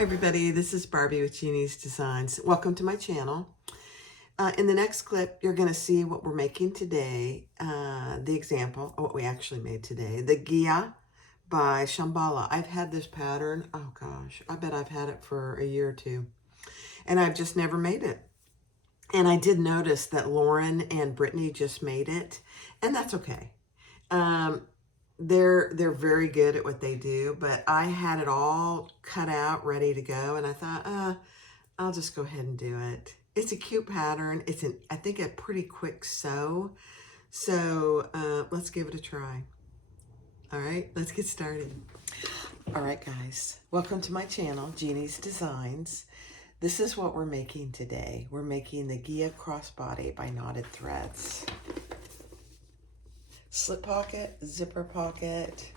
Everybody, this is Barbie with Jeannie's Designs. Welcome to my channel. In the next clip, you're going to see what we're making today, the example of what we actually made today, the Gaia by Shambhala. I've had this pattern, oh gosh, I bet I've had it for a year or two, and I've just never made it. And I did notice that Lauren and Brittany just made it, and that's okay. They're very good at what they do, but I had it all cut out, ready to go, and I thought, I'll just go ahead and do it. It's a cute pattern. It's I think a pretty quick sew. So let's give it a try. All right, let's get started. All right, guys, welcome to my channel, Jeannie's Designs. This is what we're making today. We're making the Gaia Crossbody by Knotted Threads. Slip pocket, zipper pocket,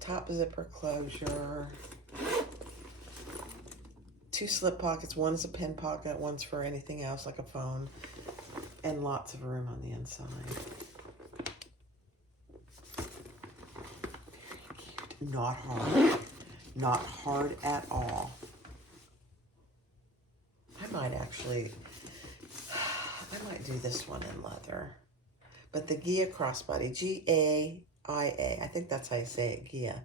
top zipper closure, 2 slip pockets. One is a pin pocket, one's for anything else like a phone, and lots of room on the inside. Very cute. Not hard at all. I might do this one in leather. But the Gaia Crossbody, G-A-I-A, I think that's how you say it, Gaia,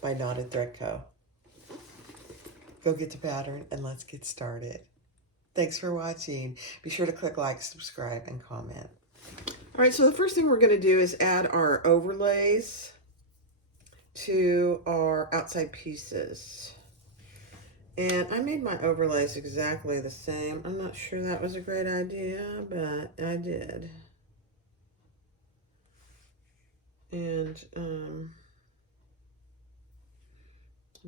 by Knotted Thread Co. Go get the pattern and let's get started. Thanks for watching. Be sure to click like, subscribe, and comment. All right, so the first thing we're going to do is add our overlays to our outside pieces. And I made my overlays exactly the same. I'm not sure that was a great idea, but I did. And I'm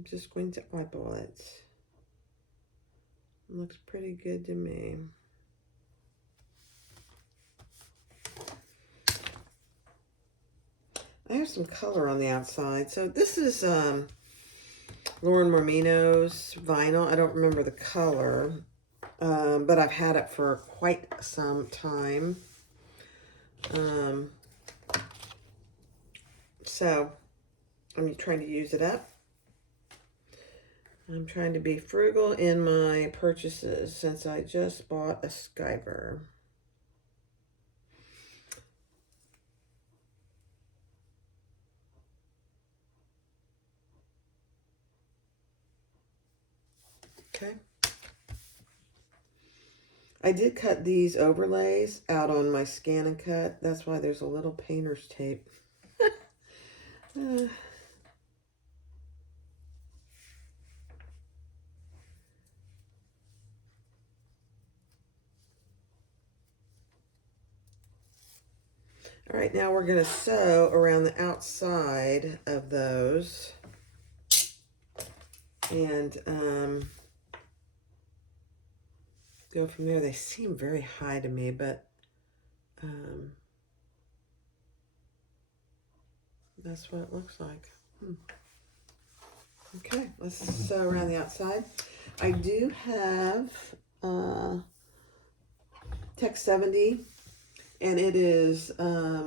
just going to eyeball it. It looks pretty good to me. I have some color on the outside. So this is Lauren Mormino's vinyl. I don't remember the color, but I've had it for quite some time. So I'm trying to use it up. I'm trying to be frugal in my purchases since I just bought a Skyber. Okay. I did cut these overlays out on my scan and cut. That's why there's a little painter's tape. All right, now we're going to sew around the outside of those. And go from there. They seem very high to me, but that's what it looks like. Okay, let's sew around the outside. I do have Tech 70, and it is, let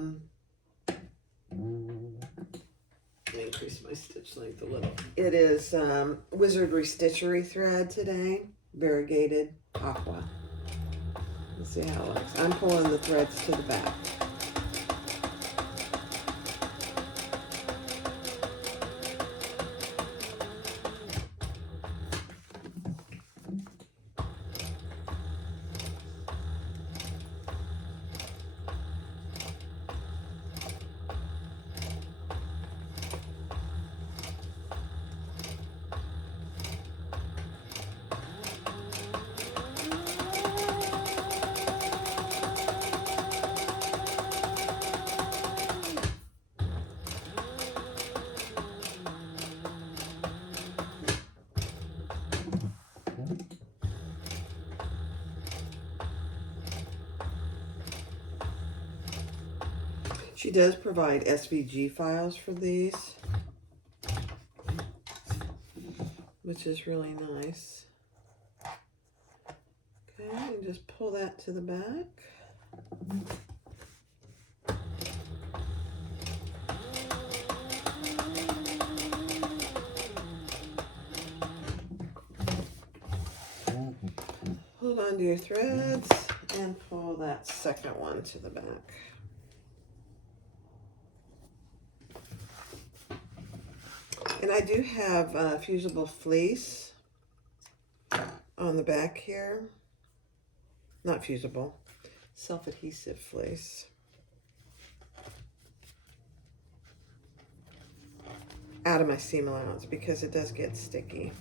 me increase my stitch length a little. It is Wizardry Stitchery thread today, variegated aqua. Let's see how it looks. I'm pulling the threads to the back. She does provide SVG files for these, which is really nice. Okay, and just pull that to the back. undo your threads and pull that second one to the back. And I do have fusible fleece on the back here. Not fusible, self-adhesive fleece. Out of my seam allowance because it does get sticky.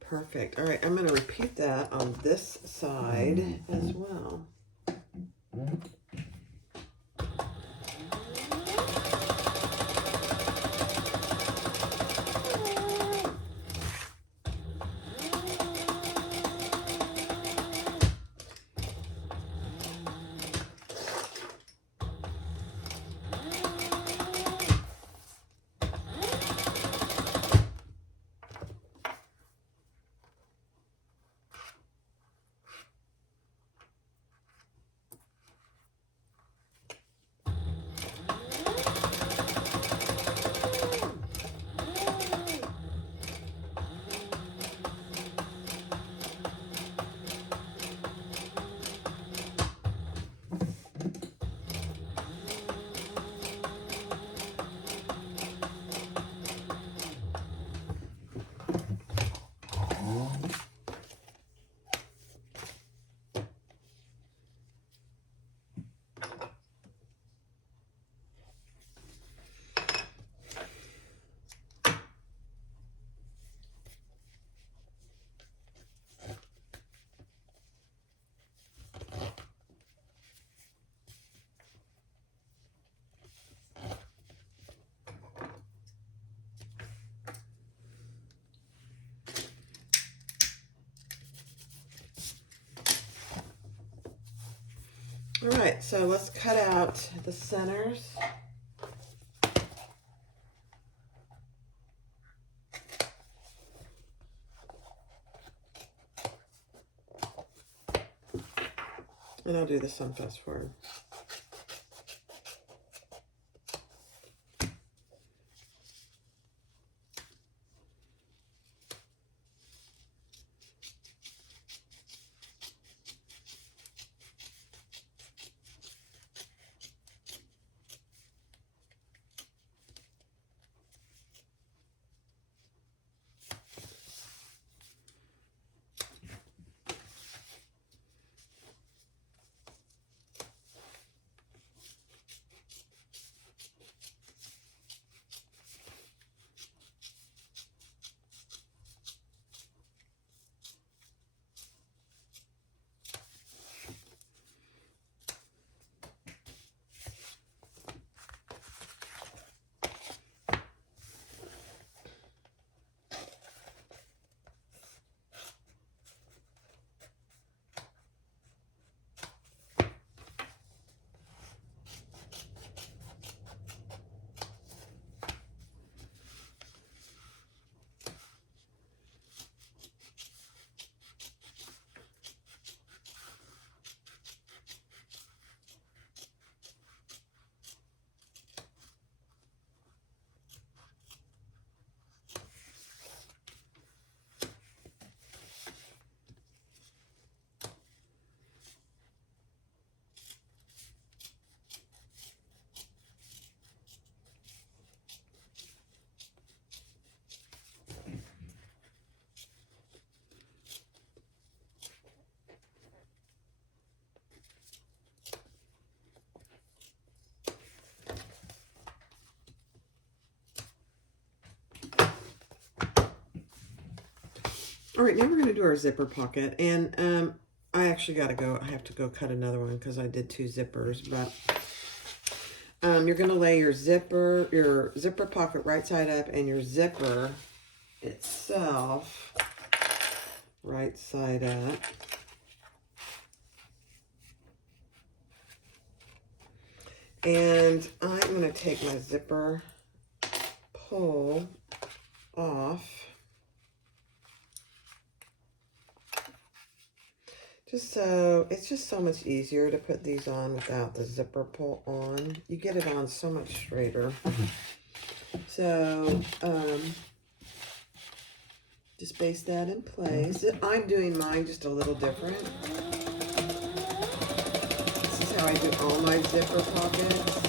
Perfect. All right, I'm going to repeat that on this side as well. All right, so let's cut out the centers. And I'll do this on fast forward. All right, now we're going to do our zipper pocket, and I actually got to go. I have to go cut another one because I did 2 zippers, but you're going to lay your zipper pocket right side up, and your zipper itself right side up. And I'm going to take my zipper pull off. It's just so much easier to put these on without the zipper pull on. You get it on so much straighter. So, just base that in place. I'm doing mine just a little different. This is how I do all my zipper pockets.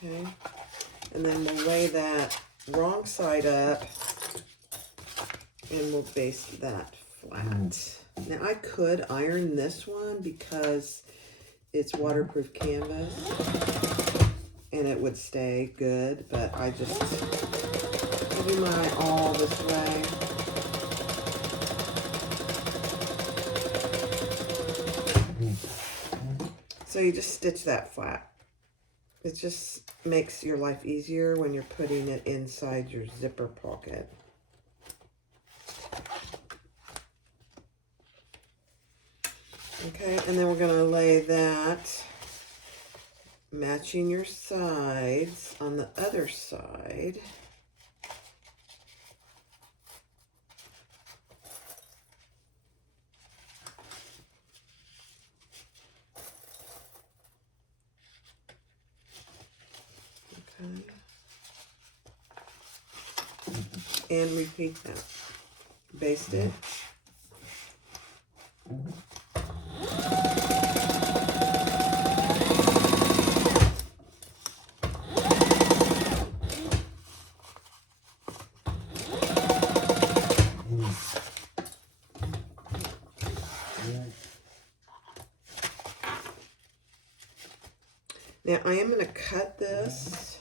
Okay, and then we'll lay that wrong side up and we'll baste that flat. Now I could iron this one because it's waterproof canvas and it would stay good, but I do mine all this way. So you just stitch that flat. It just makes your life easier when you're putting it inside your zipper pocket. Okay, and then we're going to lay that, matching your sides, on the other side. Okay. And repeat that. Baste it. Now I am going to cut this.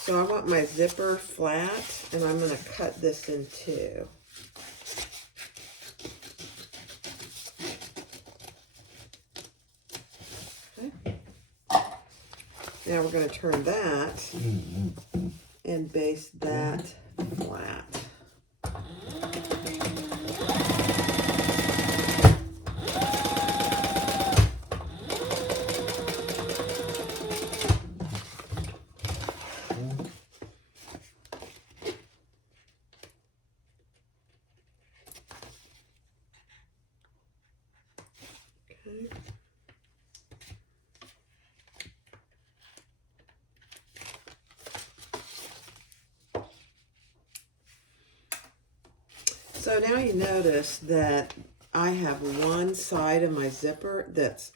So I want my zipper flat, and I'm going to cut this in two. Okay. Now we're going to turn that and baste that flat. So now you notice that I have one side of my zipper that's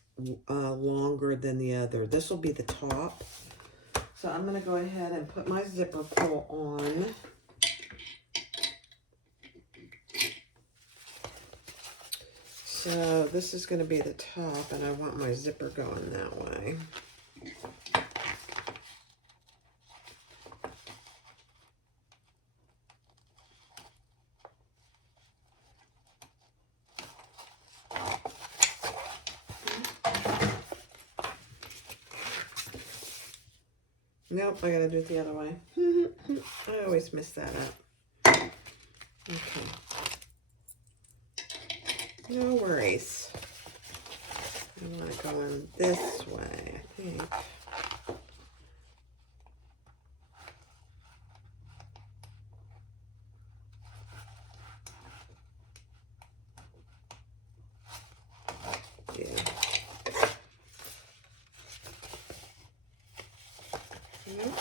longer than the other. This will be the top. So I'm going to go ahead and put my zipper pull on. So this is going to be the top, and I want my zipper going that way. Nope, I gotta do it the other way. I always mess that up. Okay. No worries. I want to go in this way, I think. Yeah. Nope.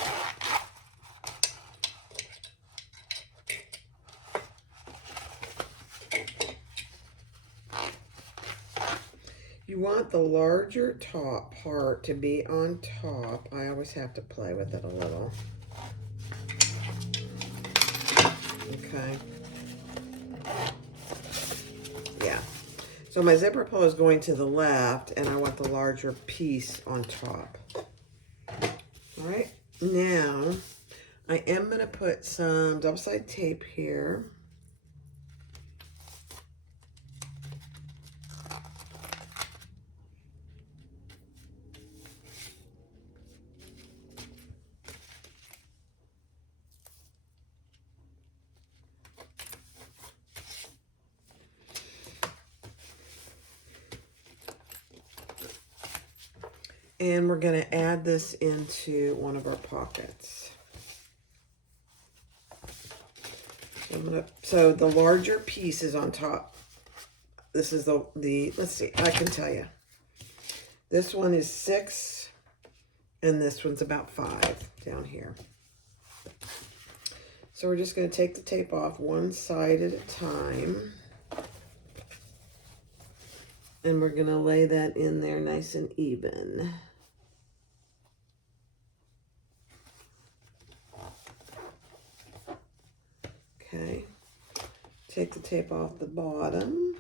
You want the larger top part to be on top. I always have to play with it a little. Okay. Yeah. So my zipper pull is going to the left, and I want the larger piece on top. All right. Now, I am going to put some double-sided tape here. And we're going to add this into one of our pockets. So the larger piece is on top. This is the let's see, I can tell you. This one is 6, and this one's about 5 down here. So we're just going to take the tape off one side at a time. And we're going to lay that in there nice and even. Okay. Take the tape off the bottom.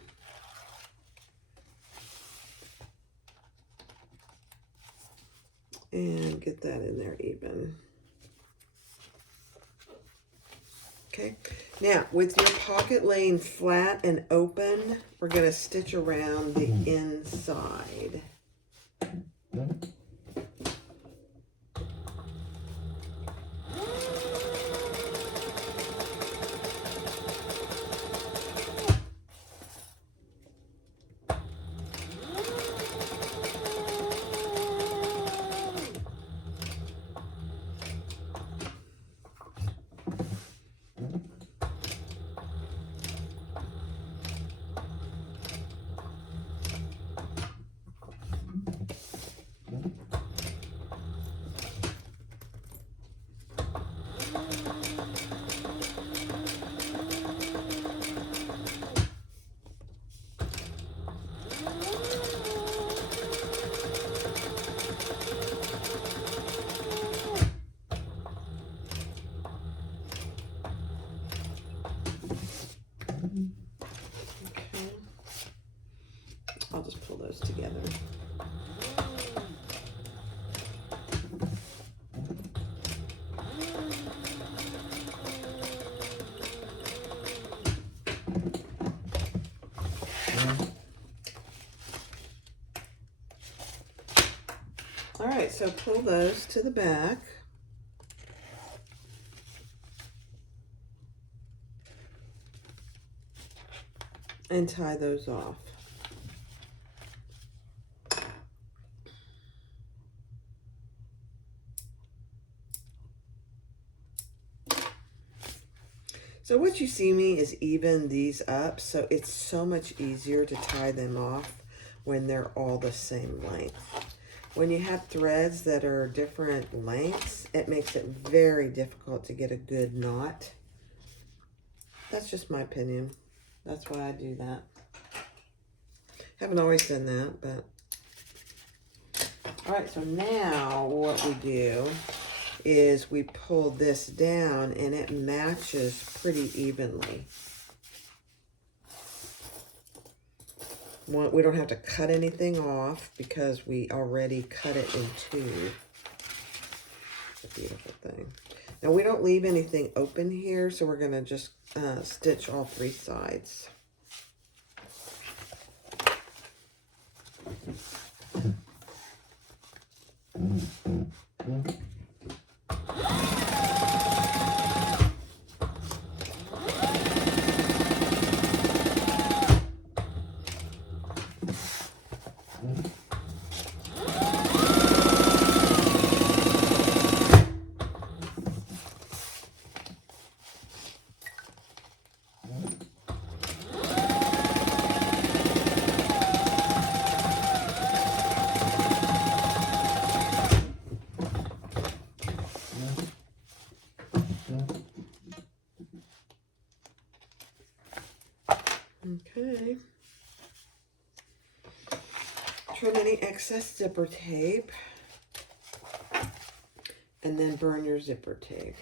And get that in there even. Okay, now with your pocket laying flat and open, we're going to stitch around the inside. I'll just pull those together. All right, so pull those to the back. And tie those off. So what you see me is even these up, so it's so much easier to tie them off when they're all the same length. When you have threads that are different lengths, it makes it very difficult to get a good knot. That's just my opinion. That's why I do that. Haven't always done that, but. All right, so now what we do is we pull this down and it matches pretty evenly. We don't have to cut anything off because we already cut it in two. It's a beautiful thing. Now we don't leave anything open here, so we're gonna just stitch all 3 sides. Okay. Trim any excess zipper tape. And then burn your zipper tape.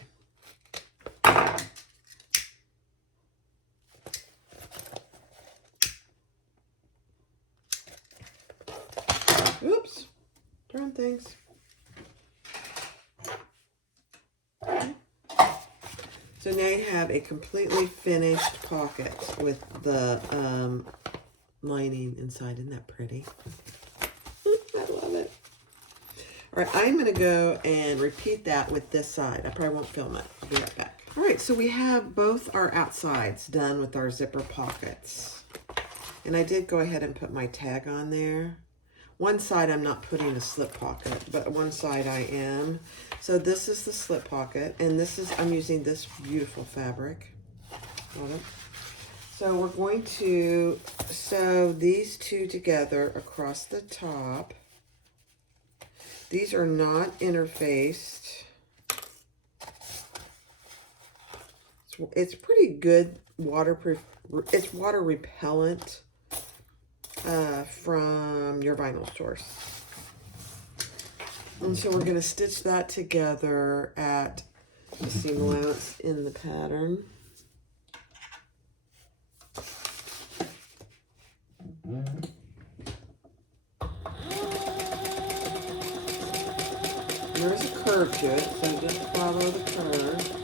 Oops. Throwing things. Okay. So now you have a completely finished pocket with the lining inside. Isn't that pretty? I love it. All right, I'm going to go and repeat that with this side. I probably won't film it. I'll be right back. All right, so we have both our outsides done with our zipper pockets. And I did go ahead and put my tag on there. One side I'm not putting a slip pocket, but one side I am. So this is the slip pocket, and this is, I'm using this beautiful fabric. Hold it. So we're going to sew these two together across the top. These are not interfaced. It's pretty good waterproof. It's water repellent from your vinyl source. And so we're going to stitch that together at the seam allowance in the pattern. There's a curve to it, so just follow the curve.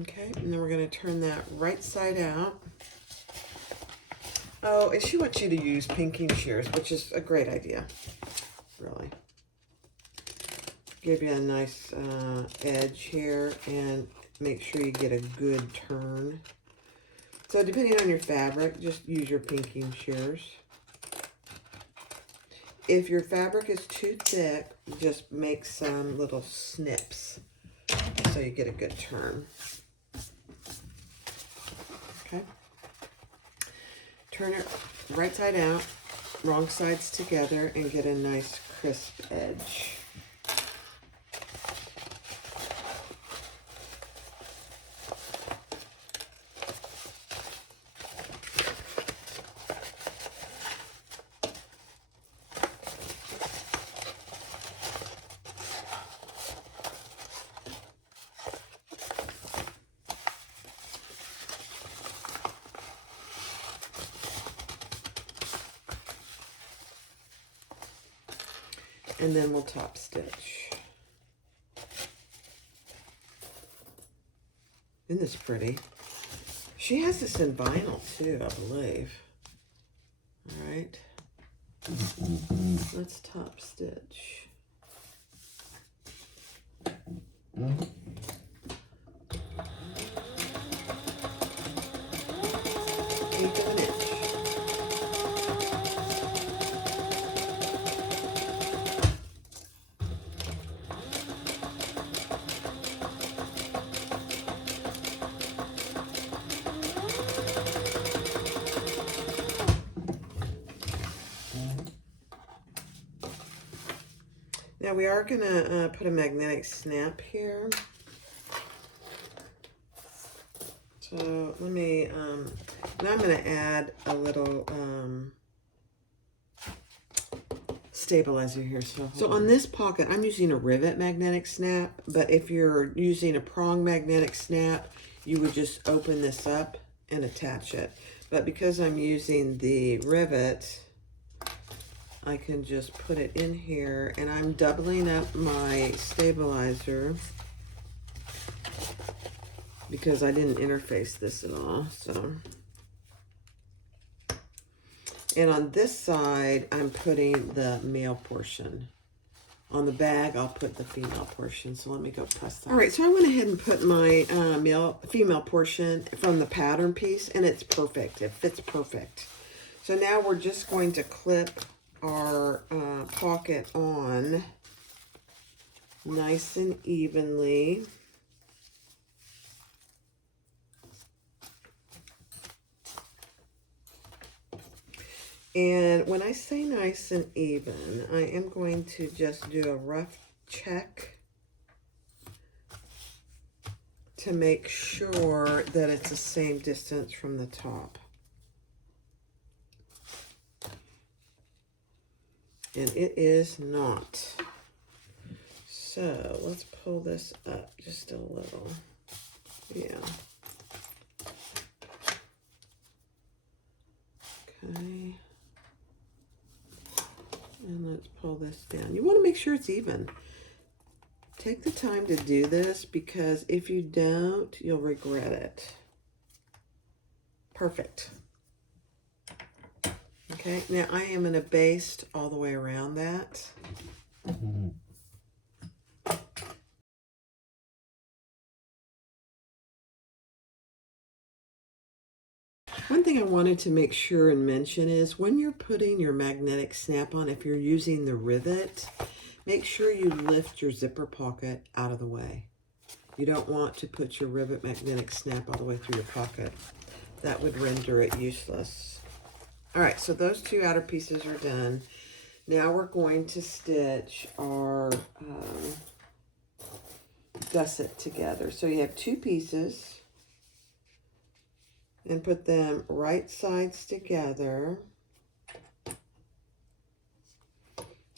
Okay, and then we're going to turn that right side out. Oh, and she wants you to use pinking shears, which is a great idea, really. Give you a nice edge here, and make sure you get a good turn. So depending on your fabric, just use your pinking shears. If your fabric is too thick, just make some little snips so you get a good turn. Okay. Turn it right side out, wrong sides together, and get a nice crisp edge. And then we'll top stitch. Isn't this pretty? She has this in vinyl too, I believe. All right. Let's top stitch. Eighth of an inch. Now we are going to put a magnetic snap here. So let me, and I'm going to add a little stabilizer here. So on this pocket, I'm using a rivet magnetic snap, but if you're using a prong magnetic snap, you would just open this up and attach it. But because I'm using the rivet, I can just put it in here, and I'm doubling up my stabilizer because I didn't interface this at all. So, and on this side, I'm putting the male portion. On the bag, I'll put the female portion. So let me go press that. All right, so I went ahead and put my female portion from the pattern piece, and it's perfect. It fits perfect. So now we're just going to clip our pocket on nice and evenly. And when I say nice and even, I am going to just do a rough check to make sure that it's the same distance from the top. And it is not. So let's pull this up just a little. Yeah. Okay. And let's pull this down. You want to make sure it's even. Take the time to do this, because if you don't, you'll regret it. Perfect. Okay, now I am going to baste all the way around that. One thing I wanted to make sure and mention is when you're putting your magnetic snap-on, if you're using the rivet, make sure you lift your zipper pocket out of the way. You don't want to put your rivet magnetic snap all the way through your pocket. That would render it useless. All right, so those two outer pieces are done. Now we're going to stitch our gusset together. So you have two pieces and put them right sides together.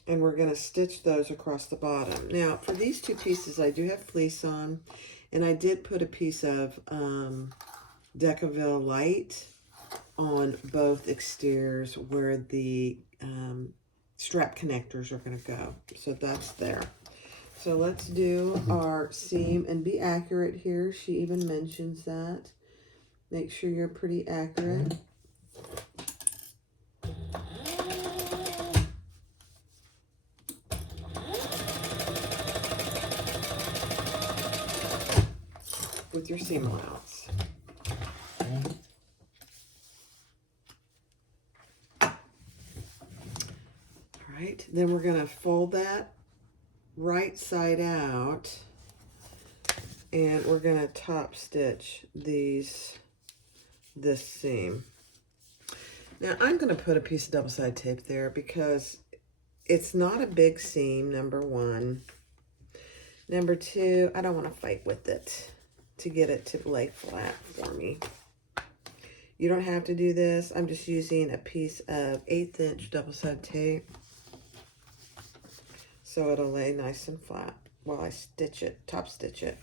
And we're going to stitch those across the bottom. Now, for these two pieces, I do have fleece on, and I did put a piece of Decaville Light on both exteriors where the strap connectors are going to go. So that's there. So let's do our seam and be accurate here. She even mentions that. Make sure you're pretty accurate. With your seam allowance. All right, then we're going to fold that right side out, and we're going to top stitch this seam. Now I'm going to put a piece of double-sided tape there because it's not a big seam, number one. Number two, I don't want to fight with it to get it to lay flat for me. You don't have to do this. I'm just using a piece of 1/8 inch double-sided tape so it'll lay nice and flat while I stitch it, top stitch it.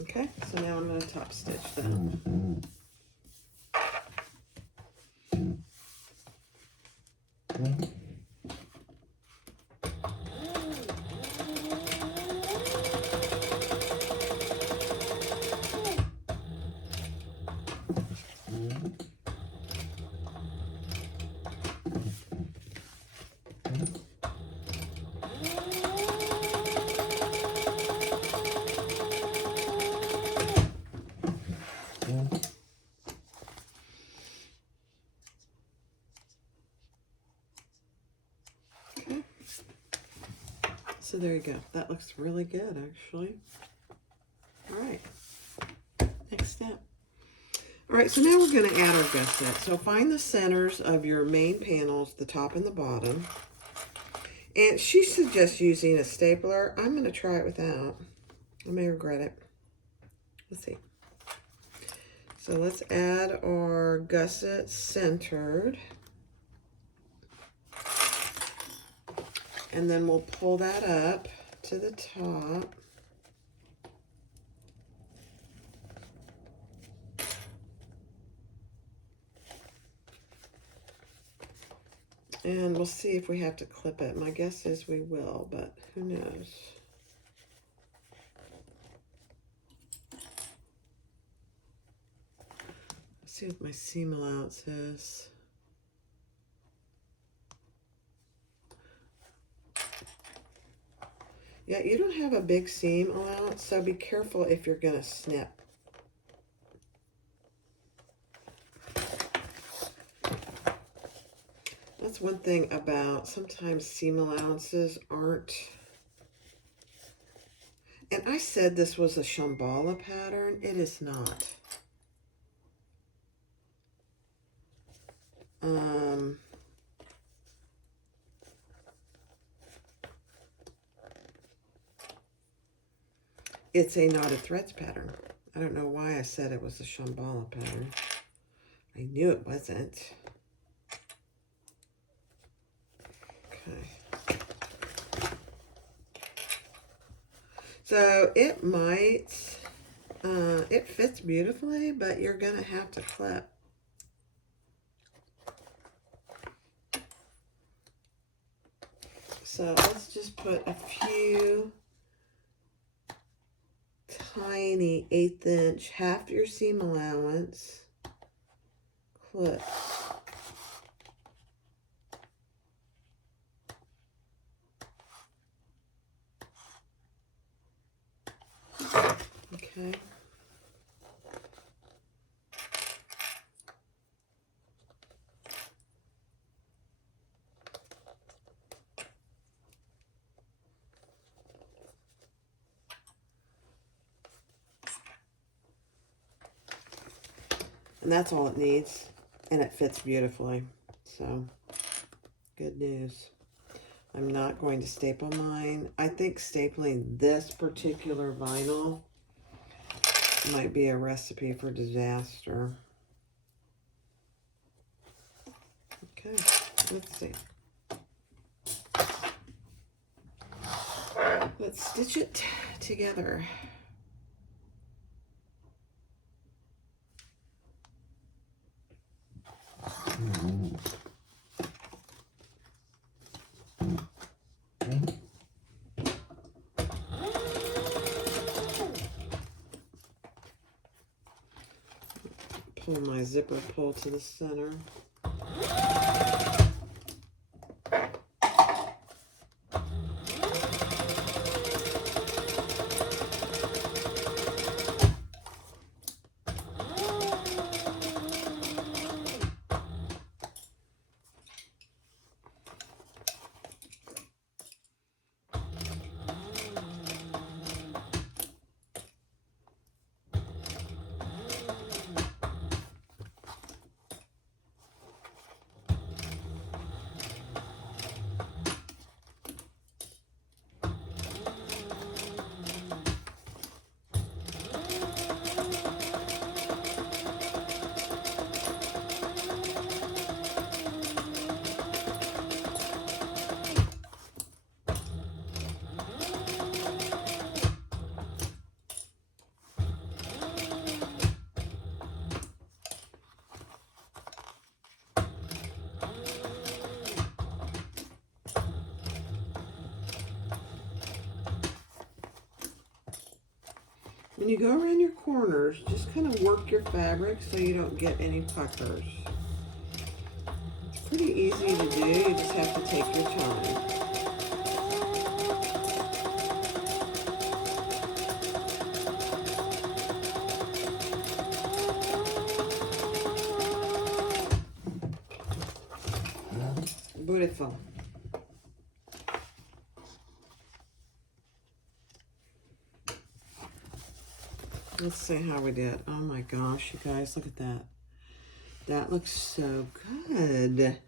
Okay, so now I'm going to top stitch that. So there you go. That looks really good, actually. All right, next step. All right, so now we're going to add our gusset. So find the centers of your main panels, the top and the bottom. And she suggests using a stapler. I'm going to try it without. I may regret it. Let's see. So let's add our gusset centered. And then we'll pull that up to the top. And we'll see if we have to clip it. My guess is we will, but who knows? Let's see what my seam allowance is. Yeah, you don't have a big seam allowance, so be careful if you're going to snip. That's one thing about sometimes seam allowances aren't. And I said this was a Shambhala pattern. It is not. It's a knotted threads pattern. I don't know why I said it was a Shambhala pattern. I knew it wasn't. Okay. So it might It fits beautifully, but you're going to have to clip. So let's just put a few tiny 1/8 inch, half your seam allowance clips. Okay. And that's all it needs, and it fits beautifully. So, good news. I'm not going to staple mine. I think stapling this particular vinyl might be a recipe for disaster. Okay, let's see. Let's stitch it together. Pull my zipper pull to the center. When you go around your corners, just kind of work your fabric so you don't get any puckers. It's pretty easy to do, you just have to take your time. Beautiful. Let's see how we did. Oh my gosh, you guys, look at that. That looks so good.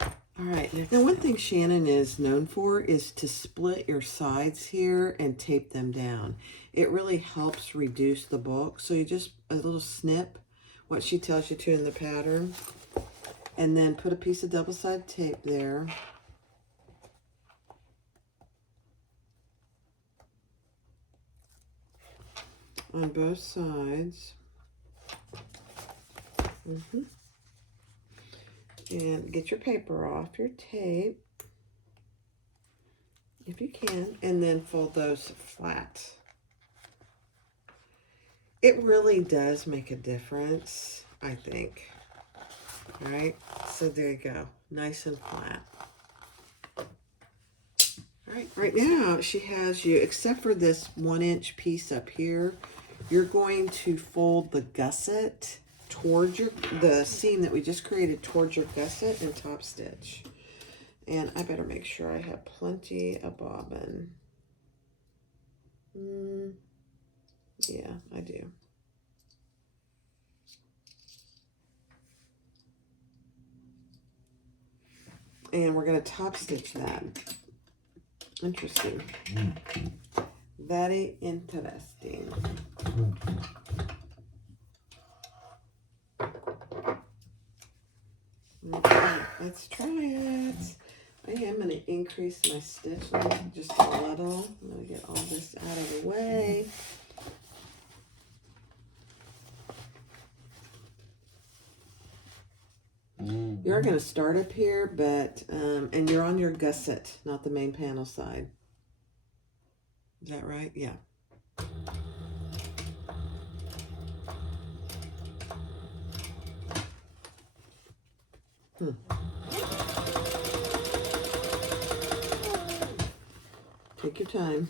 All right, now one thing Shannon is known for is to split your sides here and tape them down. It really helps reduce the bulk. So you just, a little snip, what she tells you to in the pattern, and then put a piece of double-sided tape there. On both sides. And get your paper off your tape, if you can, and then fold those flat. It really does make a difference, I think. All right, so there you go, nice and flat. All right, right now she has you, except for this 1-inch piece up here, you're going to fold the gusset towards the seam that we just created towards your gusset and top stitch. And I better make sure I have plenty of bobbin. Yeah, I do. And we're going to top stitch that. Interesting. Very interesting. Okay, let's try it. I am going to increase my stitch length just a little. I'm going to get all this out of the way. are going to start up here, but, and you're on your gusset, not the main panel side. Is that right? Yeah. Take your time.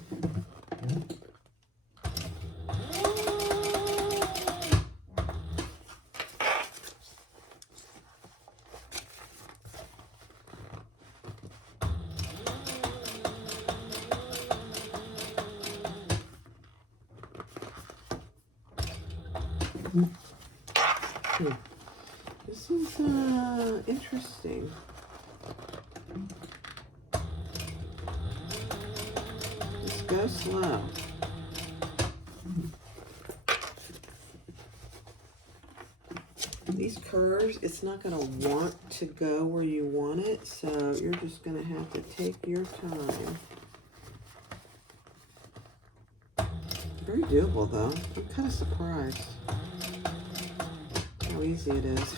This is interesting. Just go slow. These curves, it's not going to want to go where you want it, so you're just going to have to take your time. Very doable, though. I'm kind of surprised how easy it is.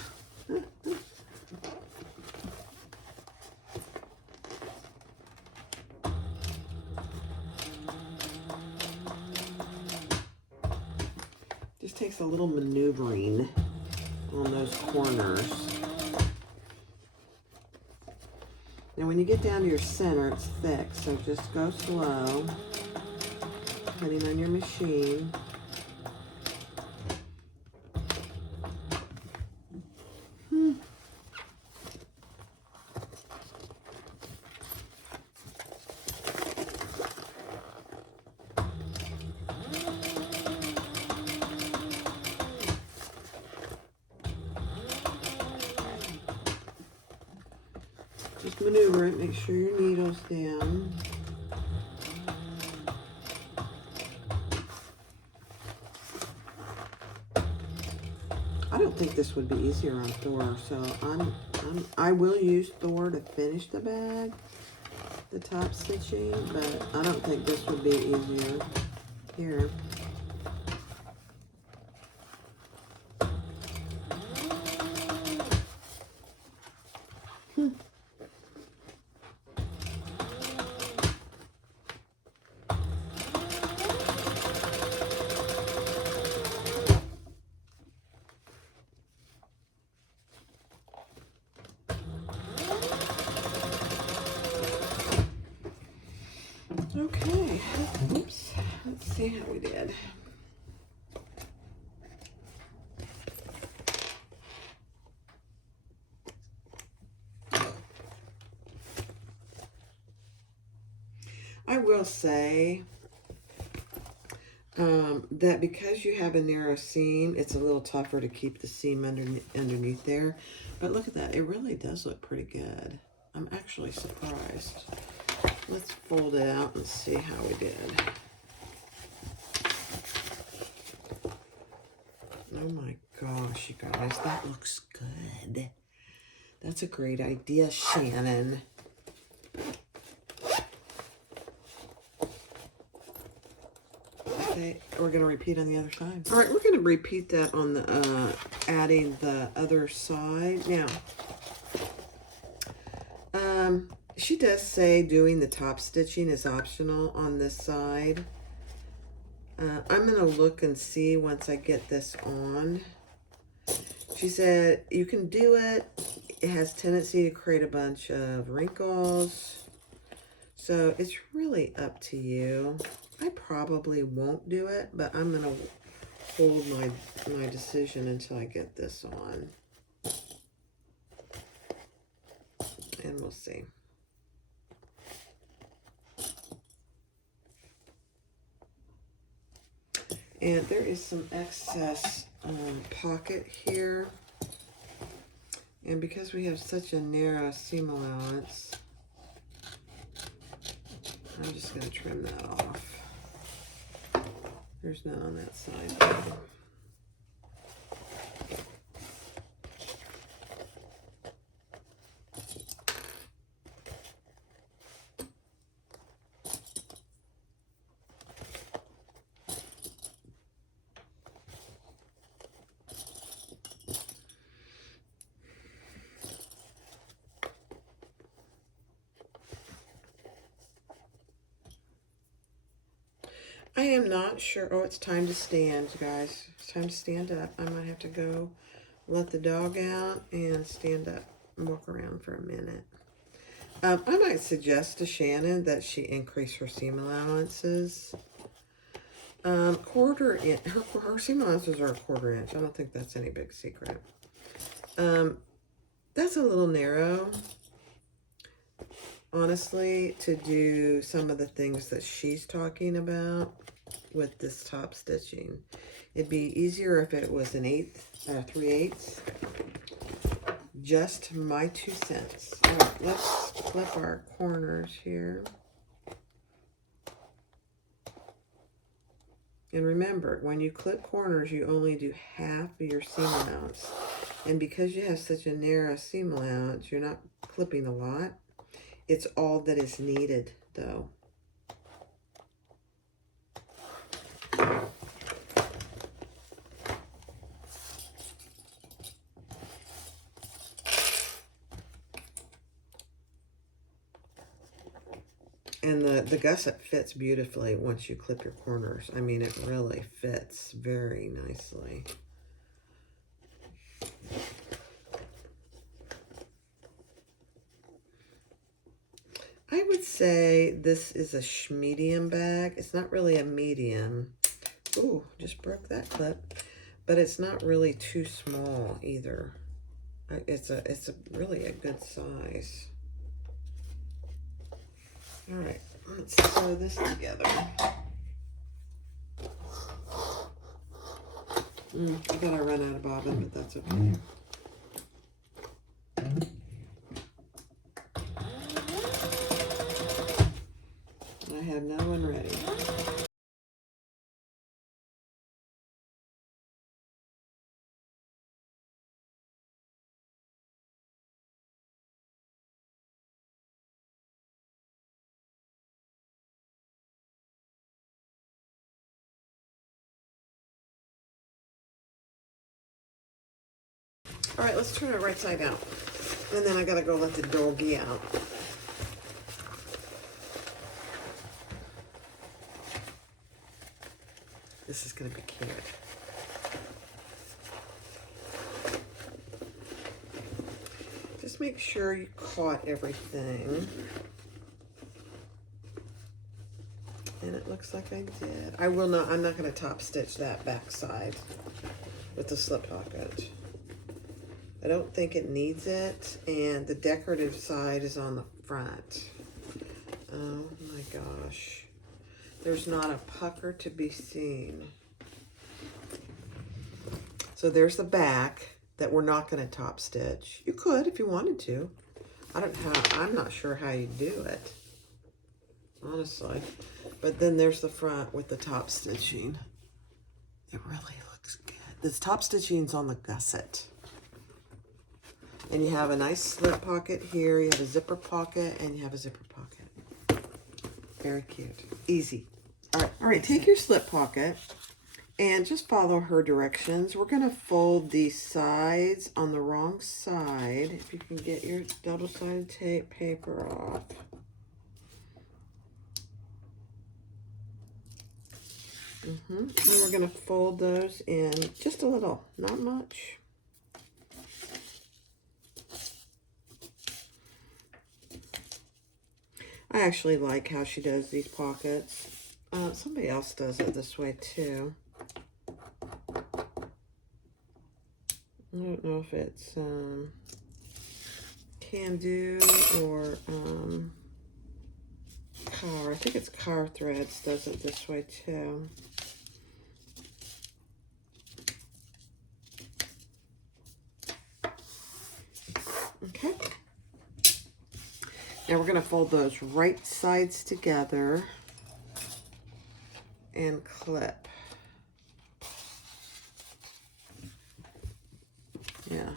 Just takes a little maneuvering on those corners. Now when you get down to your center, it's thick, so just go slow, depending on your machine. Just maneuver it, make sure your needle's down. I don't think this would be easier on Thor, so I will use Thor to finish the bag, the top stitching, but I don't think this would be easier here. Okay, oops, let's see how we did. I will say that because you have a narrow seam, it's a little tougher to keep the seam underneath there. But look at that, it really does look pretty good. I'm actually surprised. Let's fold it out and see how we did. Oh my gosh, you guys, that looks good. That's a great idea, Shannon. Okay, we're going to repeat on the other side. All right, we're going to repeat that on the, adding the other side. Now, she does say doing the top stitching is optional on this side. I'm going to look and see once I get this on. She said you can do it. It has tendency to create a bunch of wrinkles. So it's really up to you. I probably won't do it, but I'm going to hold my decision until I get this on. And we'll see. And there is some excess pocket here. And because we have such a narrow seam allowance, I'm just going to trim that off. There's none on that side. I am not sure. Oh, it's time to stand, guys. It's time to stand up. I might have to go let the dog out and stand up and walk around for a minute. I might suggest to Shannon that she increase her seam allowances. Quarter inch. Her seam allowances are a quarter inch. I don't think that's any big secret. That's a little narrow, honestly, to do some of the things that she's talking about with this top stitching. It'd be easier if it was an 3/8. Just my 2 cents. All right, let's flip our corners here. And remember, when you clip corners, you only do half of your seam allowance. And because you have such a narrow seam allowance, you're not clipping a lot. It's all that is needed, though. And the gusset fits beautifully once you clip your corners. I mean, it really fits very nicely. I would say this is a medium bag. It's not really a medium. Ooh, just broke that clip. But it's not really too small either. It's really a good size. All right, let's sew this together. I thought I ran out of bobbin, but that's okay. I have no one ready. All right, let's turn it right side out. And then I gotta go let the doggy out. This is gonna be cute. Just make sure you caught everything. And it looks like I did. I'm not gonna top stitch that back side with the slip pocket. I don't think it needs it, and the decorative side is on the front. Oh my gosh. There's not a pucker to be seen. So there's the back that we're not going to top stitch. You could if you wanted to. I'm not sure how you do it, honestly. But then there's the front with the top stitching. It really looks good. This top stitching's on the gusset. And you have a nice slip pocket here, you have a zipper pocket, and you have a zipper pocket. Very cute. Easy. All right, take your slip pocket and just follow her directions. We're going to fold these sides on the wrong side. If you can get your double-sided tape paper off. And we're going to fold those in just a little, not much. I actually like how she does these pockets. Somebody else does it this way too. I don't know if it's Can Do or Car. I think it's Car Threads does it this way too. Okay. Now we're going to fold those right sides together and clip. Yeah.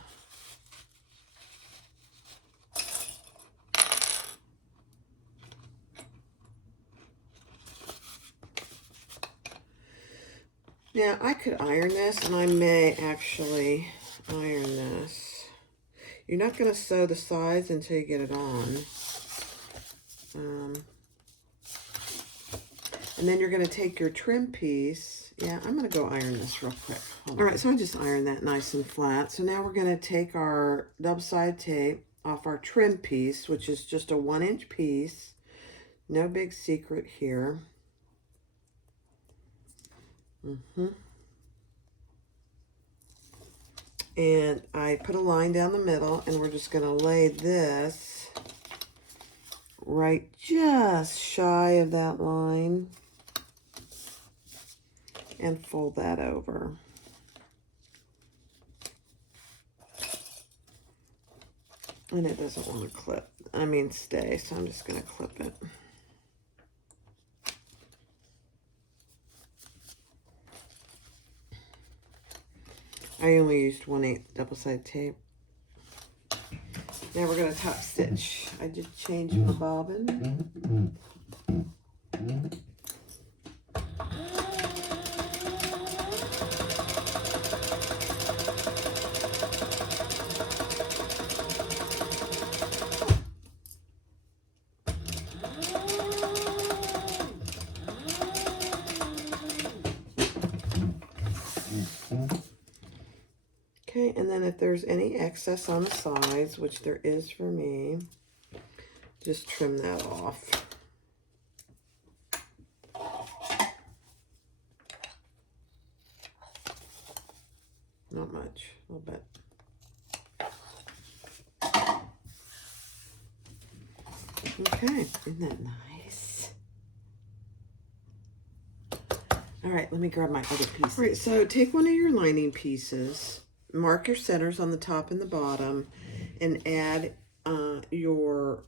Now I could iron this, and I may actually iron this. You're not going to sew the sides until you get it on. And then you're going to take your trim piece. Yeah, I'm going to go iron this real quick. All right, so I just ironed that nice and flat. So now we're going to take our double-sided tape off our trim piece, which is just a 1-inch piece. No big secret here. And I put a line down the middle, and we're just going to lay this right just shy of that line and fold that over. And it doesn't want to clip, stay, so I'm just going to clip it. I only used 1/8 double-sided tape. Now we're going to top stitch. I just changed my bobbin. Okay, and then if there's any excess on the sides, which there is for me, just trim that off. Not much, a little bit. Okay, isn't that nice? All right, let me grab my other pieces. All right, so take one of your lining pieces, mark your centers on the top and the bottom, and add your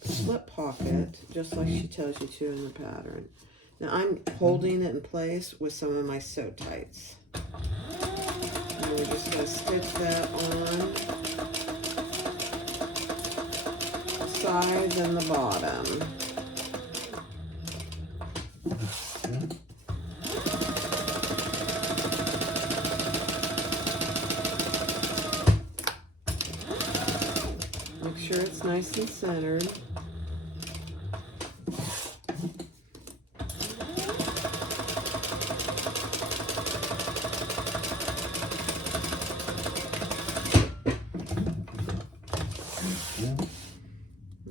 slip pocket, just like she tells you to in the pattern. Now I'm holding it in place with some of my sew tights. And we're just going to stitch that on the sides and the bottom. Make sure it's nice and centered.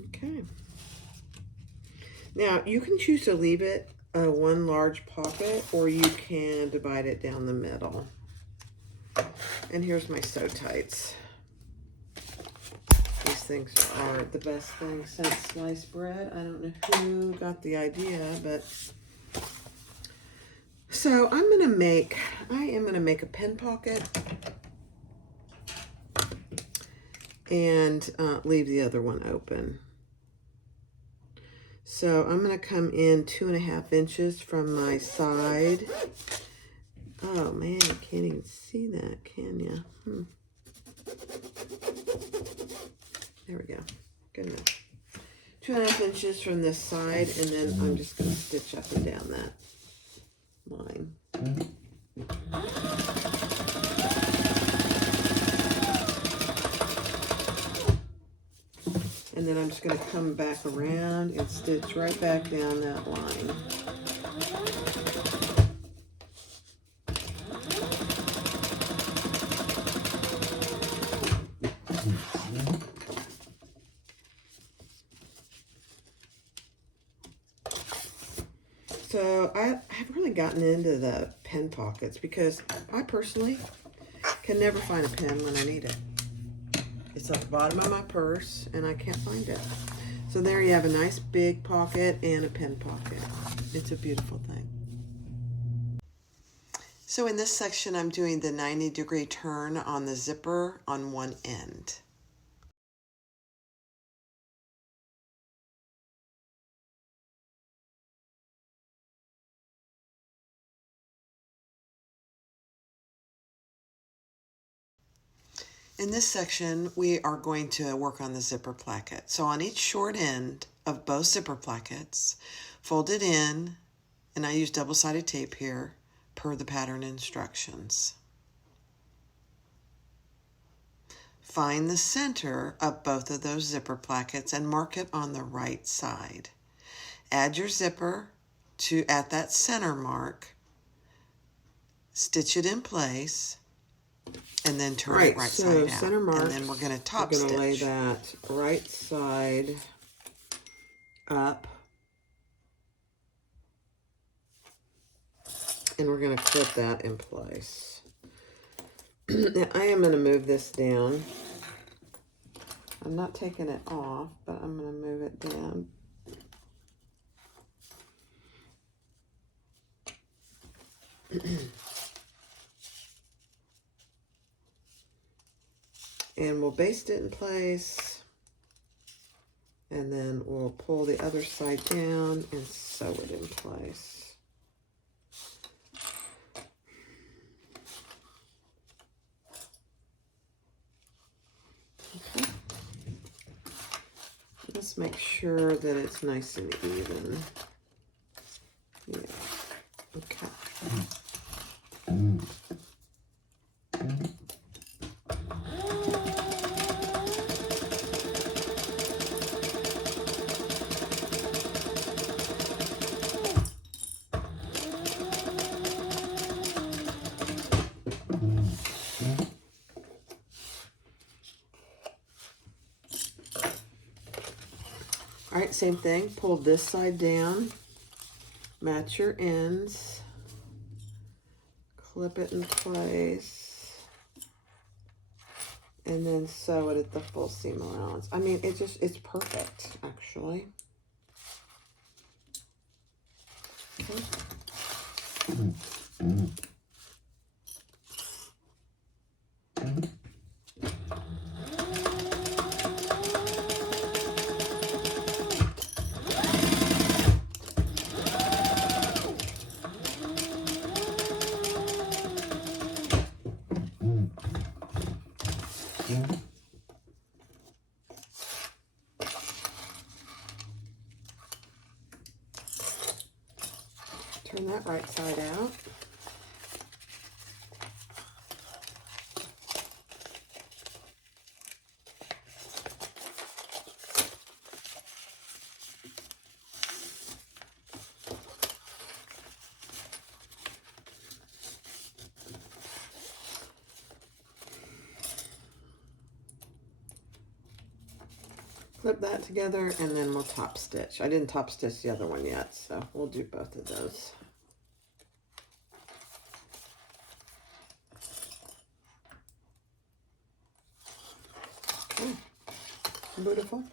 Okay. Now you can choose to leave it one large pocket, or you can divide it down the middle. And here's my sew tights. These things are the best thing since sliced bread. I don't know who got the idea, but so I am gonna make a pen pocket and leave the other one open. So I'm gonna come in 2.5 inches from my side. Oh man, I can't even see that, can you? There we go. Good enough. 2.5 inches from this side, and then I'm just going to stitch up and down that line. And then I'm just going to come back around and stitch right back down that line. So I've really gotten into the pen pockets because I personally can never find a pen when I need it. It's at the bottom of my purse and I can't find it. So there you have a nice big pocket and a pen pocket. It's a beautiful thing. So in this section, I'm doing the 90-degree turn on the zipper on one end. In this section, we are going to work on the zipper placket. So on each short end of both zipper plackets, fold it in, and I use double-sided tape here per the pattern instructions. Find the center of both of those zipper plackets and mark it on the right side. Add your zipper to, at that center mark, stitch it in place, and then turn it right side out. Center mark, and then we're going to top stitch. We're going to lay that right side up. And we're going to clip that in place. Now, I am going to move this down. I'm not taking it off, but I'm going to move it down. And we'll baste it in place. And then we'll pull the other side down and sew it in place. Okay. Let's make sure that it's nice and even. Yeah. Okay. All right, same thing. Pull this side down, match your ends, clip it in place, and then sew it at the full seam allowance. I mean, it's perfect, actually. Okay. Turn that right side out. Clip that together and then we'll top stitch. I didn't top stitch the other one yet, so we'll do both of those. Okay. Beautiful.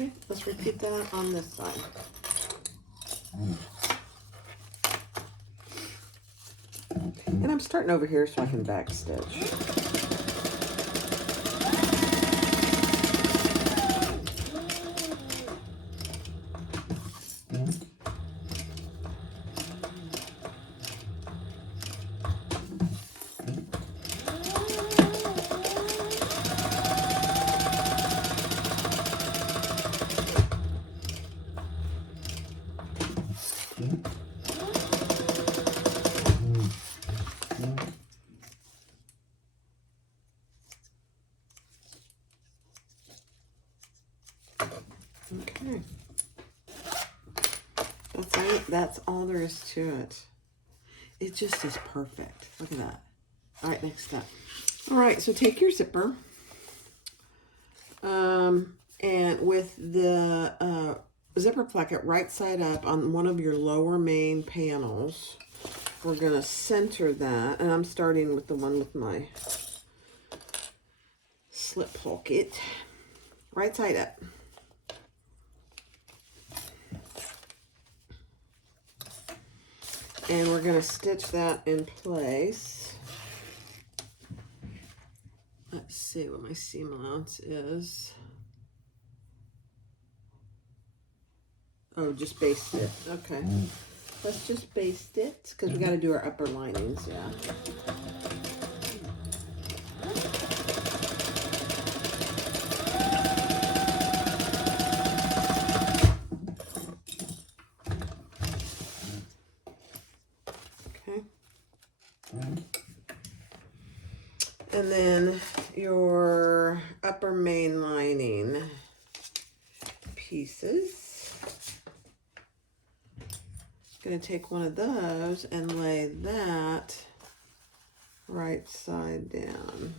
Okay, let's repeat that on this side. And I'm starting over here so I can back stitch. Okay. That's all there is to it. It just is perfect. Look at that. All right, next step. All right, so take your zipper. And with the zipper placket right side up on one of your lower main panels, we're going to center that, and I'm starting with the one with my slip pocket, right side up. And we're going to stitch that in place. Let's see what my seam allowance is. Oh, just baste it. Okay. Let's just baste it because we got to do our upper linings, yeah. Okay. And then your upper main lining pieces. Going to take one of those and lay that right side down.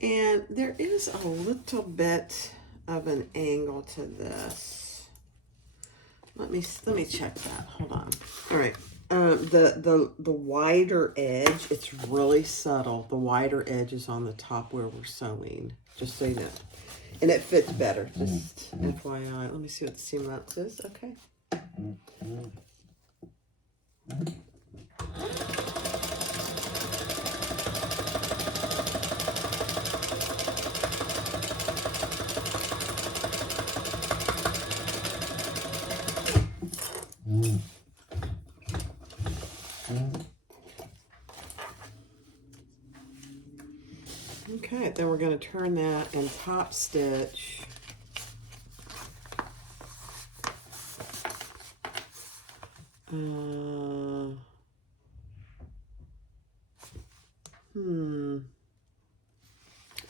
And there is a little bit of an angle to this. Let me check that. Hold on. All right. The wider edge, it's really subtle. The wider edge is on the top where we're sewing, just so you know. And it fits better, just FYI. Let me see what the seam allowance is. Okay. Okay, then we're going to turn that and top stitch.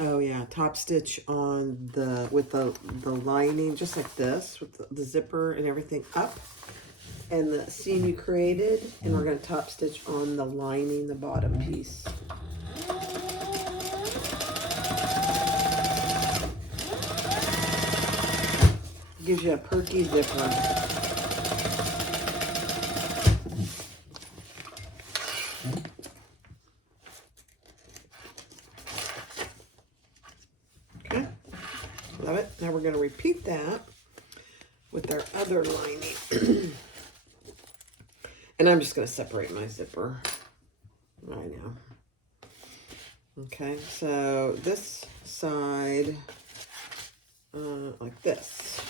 Oh yeah, top stitch on with the lining, just like this, with the zipper and everything up, and the seam you created, and we're going to top stitch on the lining, the bottom piece. Gives you a perky zipper. Okay, love it. Now we're going to repeat that with our other lining. And I'm just going to separate my zipper right now. Okay, so this side, like this.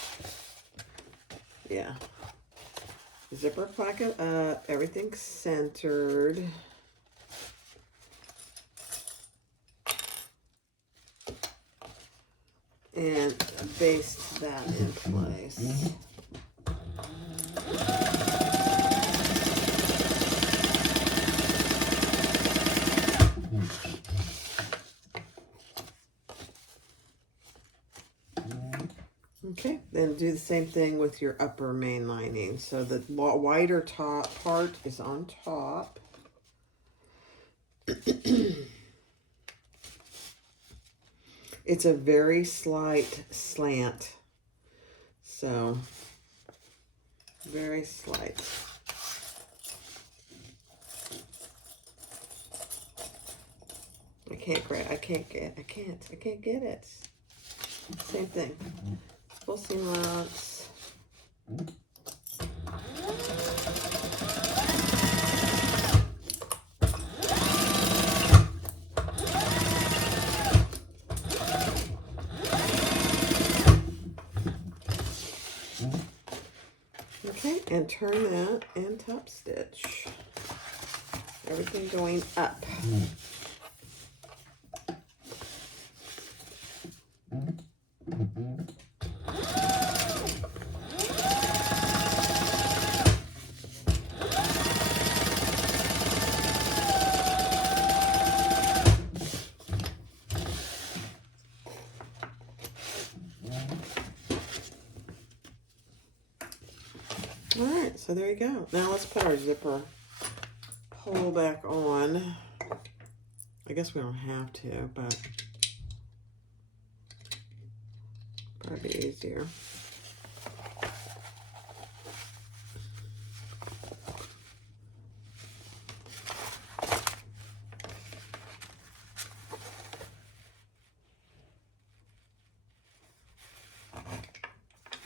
Yeah. Zipper placket up, everything's centered. And baste that in place. Okay, then do the same thing with your upper main lining. So the wider top part is on top. It's a very slight slant. So, very slight. I can't get it. Same thing. Full seam allowance. Okay, and turn that and top stitch. Everything going up. All right, so there you go. Now let's put our zipper pull back on. I guess we don't have to, but probably be easier.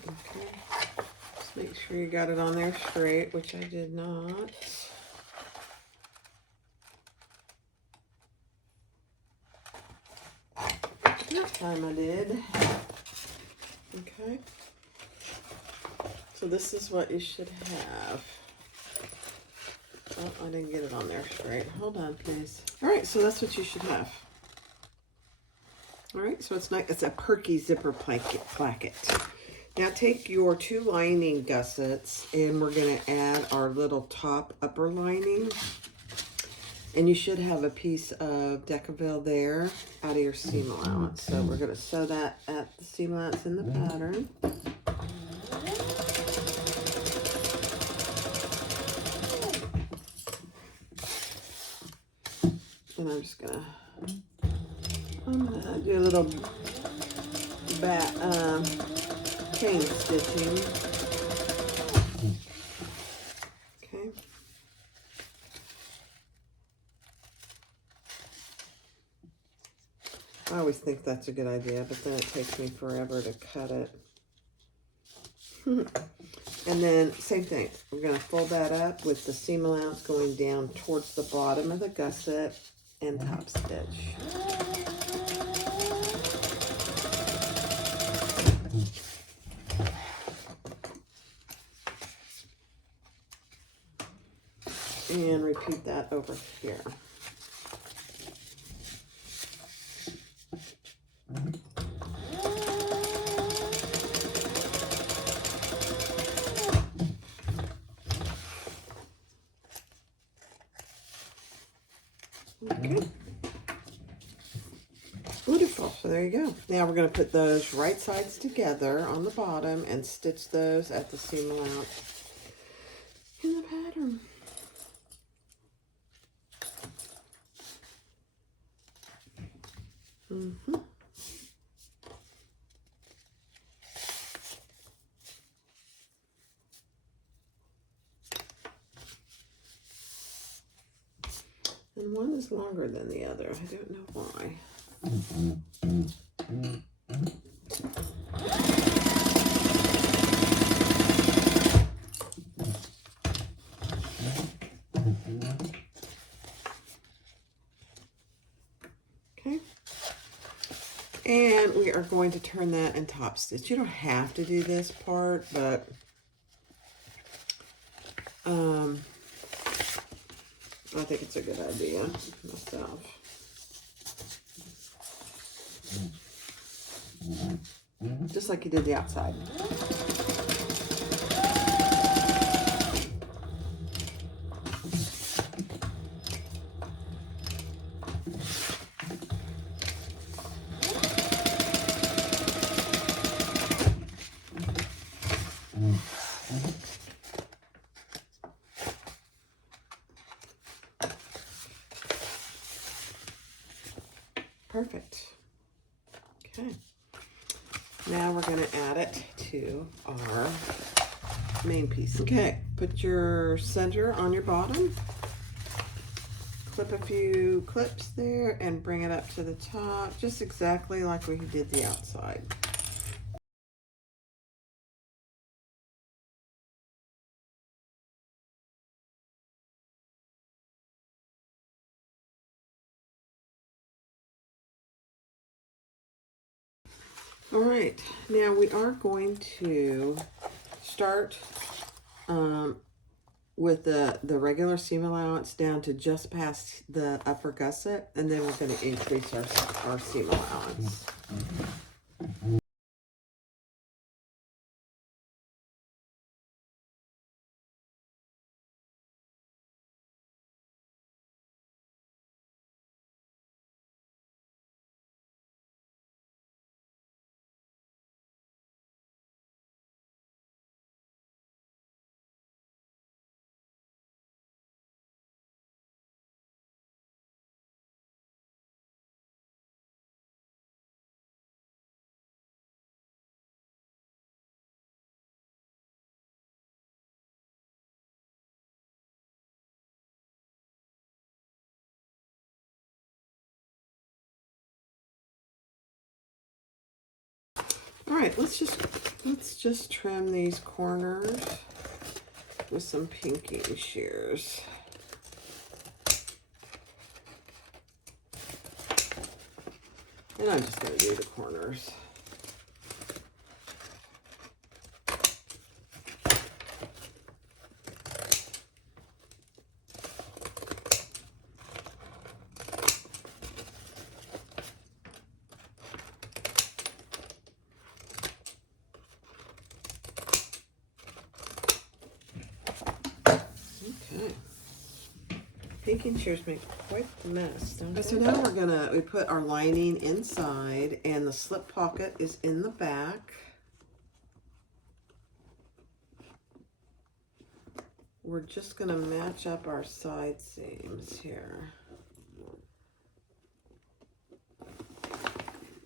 Okay, just make sure you got it on there straight, which I did not. That time I did. Okay. So this is what you should have. Oh, I didn't get it on there straight. Hold on, please. All right, so that's what you should have. All right, so it's nice. It's a perky zipper placket. Now take your 2 lining gussets, and we're going to add our little top upper lining. And you should have a piece of Decaville there out of your seam allowance. So we're going to sew that at the seam allowance in the pattern. And I'm just going to do a little chain stitching. Okay. I always think that's a good idea, but then it takes me forever to cut it. And then same thing, we're going to fold that up with the seam allowance going down towards the bottom of the gusset and top stitch. And repeat that over here. Okay. Beautiful. So there you go. Now we're going to put those right sides together on the bottom and stitch those at the seam allowance in the pattern. Mm-hmm. And one is longer than the other. I don't know why. Okay. And we are going to turn that and top stitch. You don't have to do this part, but I think it's a good idea myself. Just like you did the outside. Perfect. Okay. Now we're going to add it to our main piece. Okay, put your center on your bottom. Clip a few clips there and bring it up to the top, just exactly like we did the outside. All right, now we are going to start with the regular seam allowance down to just past the upper gusset, and then we're going to increase our seam allowance. All right, let's just trim these corners with some pinky shears. And I'm just going to do the corners. Okay. Pinking shears make quite the mess, don't they? So now we put our lining inside, and the slip pocket is in the back. We're just gonna match up our side seams here.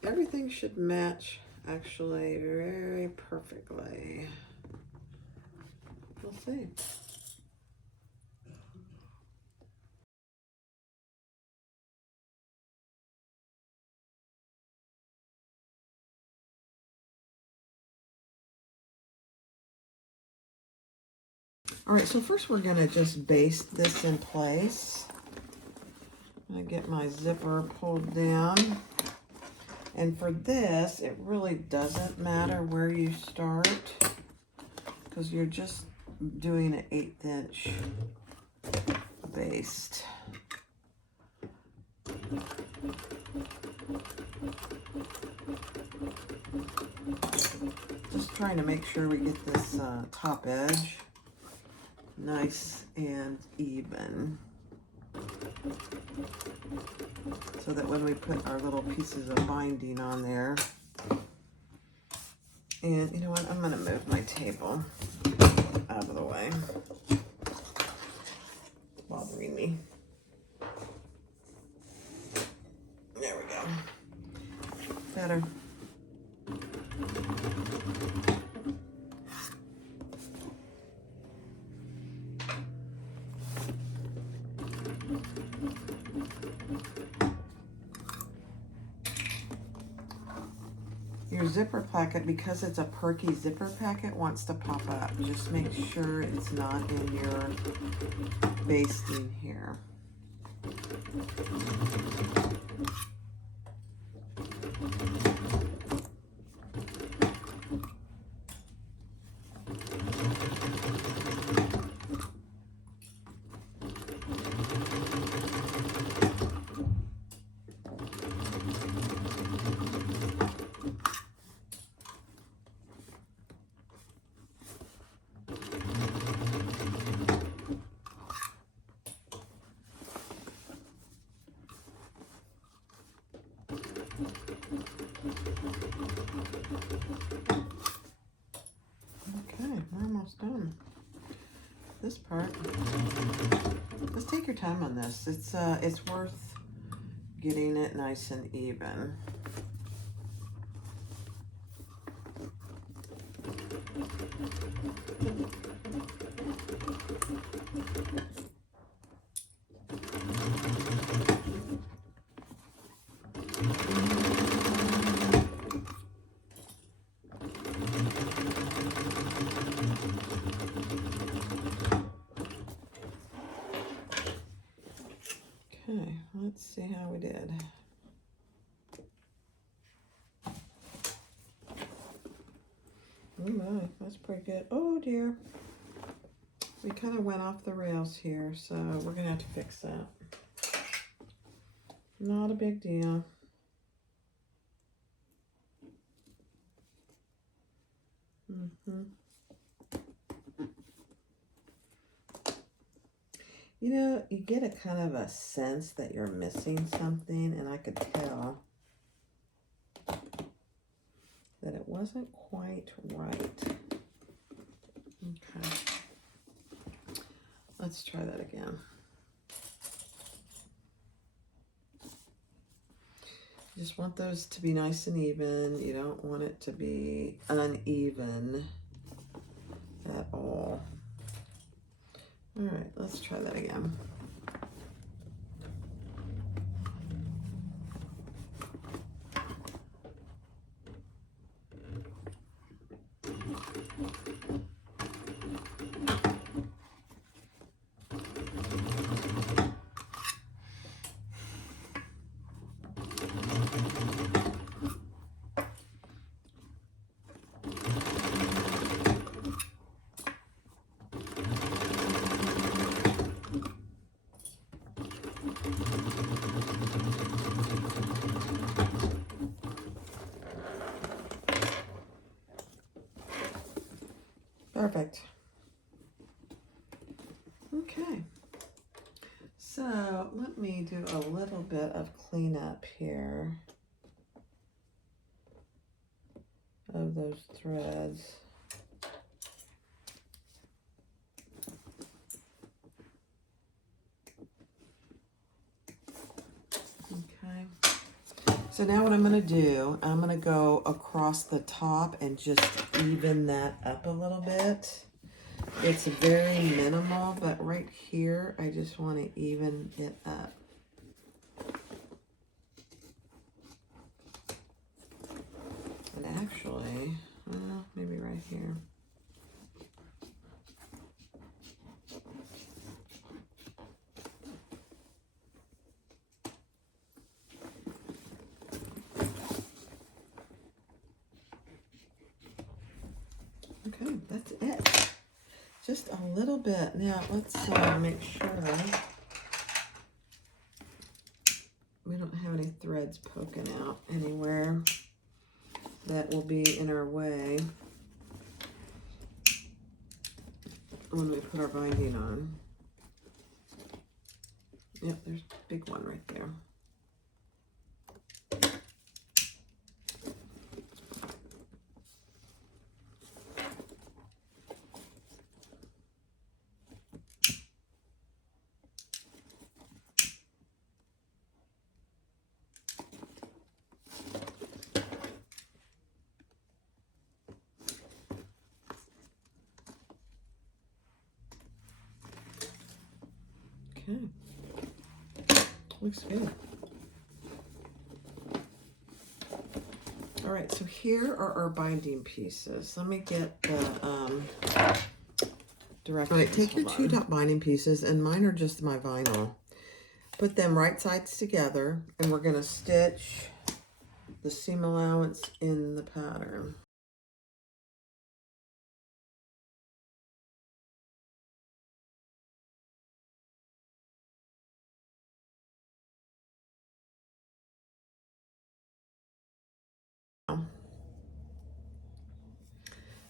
Everything should match actually very perfectly. We'll see. All right, so first we're gonna just baste this in place. I'm gonna get my zipper pulled down. And for this, it really doesn't matter where you start because you're just doing an 1/8 inch baste. Just trying to make sure we get this top edge nice and even, so that when we put our little pieces of binding on there, and you know what, I'm gonna move my table out of the way. It's bothering me. There we go. Better. Your zipper placket, because it's a perky zipper packet, wants to pop up. Just make sure it's not in your basting here. Okay, we're almost done. This part, just take your time on this. It's worth getting it nice and even. Okay, let's see how we did. Oh my, that's pretty good. Oh dear. We kind of went off the rails here, so we're gonna have to fix that. Not a big deal. You know, you get a kind of a sense that you're missing something, and I could tell that it wasn't quite right. Okay. Let's try that again. You just want those to be nice and even. You don't want it to be uneven at all. All right, let's try that again. Perfect. Okay. So let me do a little bit of cleanup here of those threads. Okay. So now what I'm going to do, I'm going to go across the top and just even that up a little bit. It's very minimal, but right here, I just want to even it up. And actually, well, maybe right here. Okay, that's it. Just a little bit. Now, let's make sure we don't have any threads poking out anywhere that will be in our way when we put our binding on. Yep, there's a big one right there. Okay, looks good. All right, so here are our binding pieces. Let me get the directions. All right, take your 2-dot binding pieces, and mine are just my vinyl. Put them right sides together, and we're gonna stitch the seam allowance in the pattern.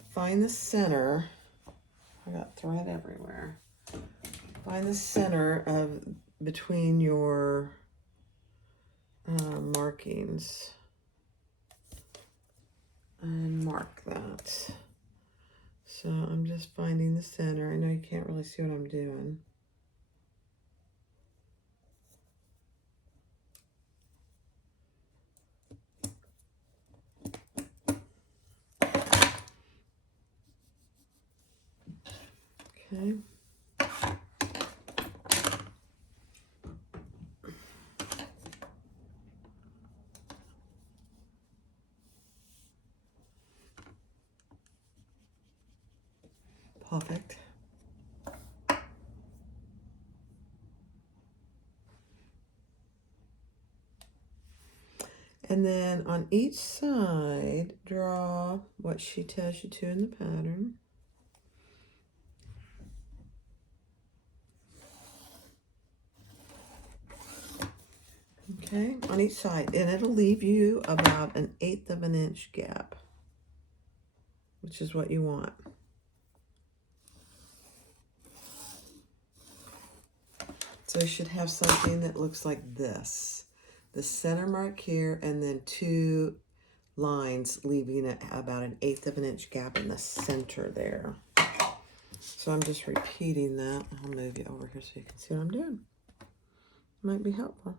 Find the center. I got thread everywhere. Find the center of between your markings and mark that. So I'm just finding the center. I know you can't really see what I'm doing. Okay. Perfect. And then on each side, draw what she tells you to in the pattern. Okay, on each side, and it'll leave you about 1/8 of an inch gap, which is what you want. So you should have something that looks like this. The center mark here, and then 2 lines leaving about 1/8 of an inch gap in the center there. So I'm just repeating that. I'll move you over here so you can see what I'm doing. Might be helpful.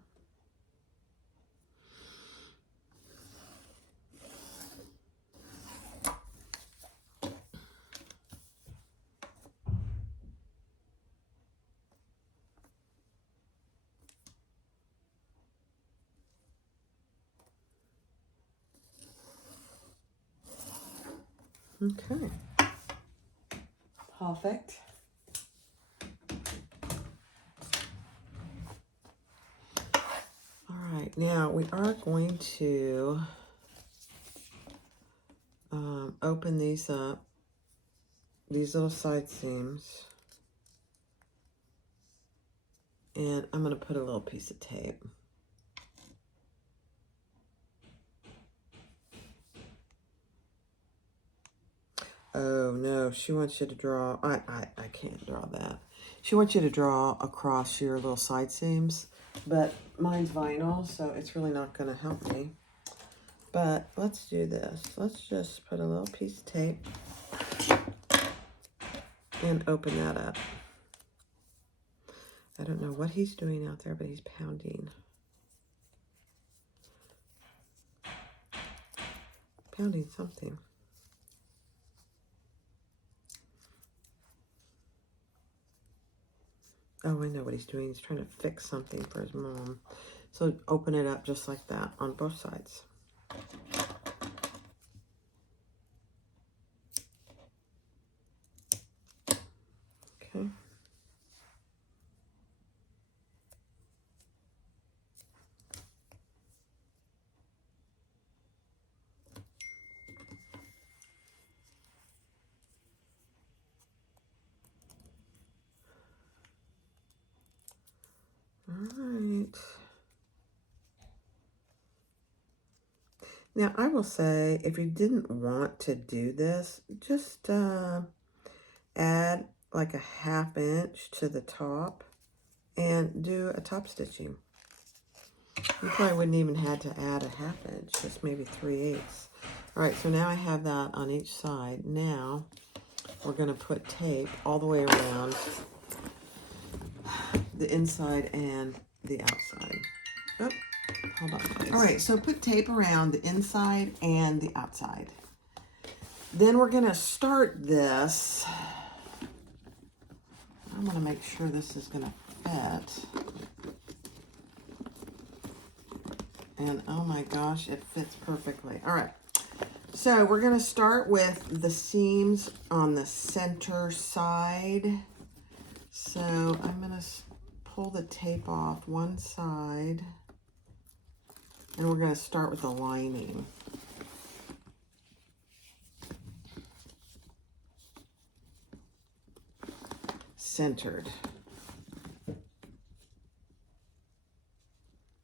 Okay. Perfect. All right, now we are going to open these up, these little side seams, and I'm going to put a little piece of tape. Oh, no, she wants you to draw, I can't draw that. She wants you to draw across your little side seams, but mine's vinyl, so it's really not going to help me. But let's do this. Let's just put a little piece of tape and open that up. I don't know what he's doing out there, but he's pounding. Pounding something. Oh, I know what he's doing. He's trying to fix something for his mom. So open it up just like that on both sides. Okay. All right. Now, I will say, if you didn't want to do this, just add like a 1/2 inch to the top and do a top stitching. You probably wouldn't even have to add a 1/2 inch, just maybe 3/8. All right, so now I have that on each side. Now, we're going to put tape all the way around the inside and the outside. Oh, hold on, please. All right, so put tape around the inside and the outside. Then we're going to start this. I want to make sure this is going to fit. And oh my gosh, it fits perfectly. All right, so we're going to start with the seams on the center side. So I'm going to pull the tape off one side, and we're going to start with the lining. Centered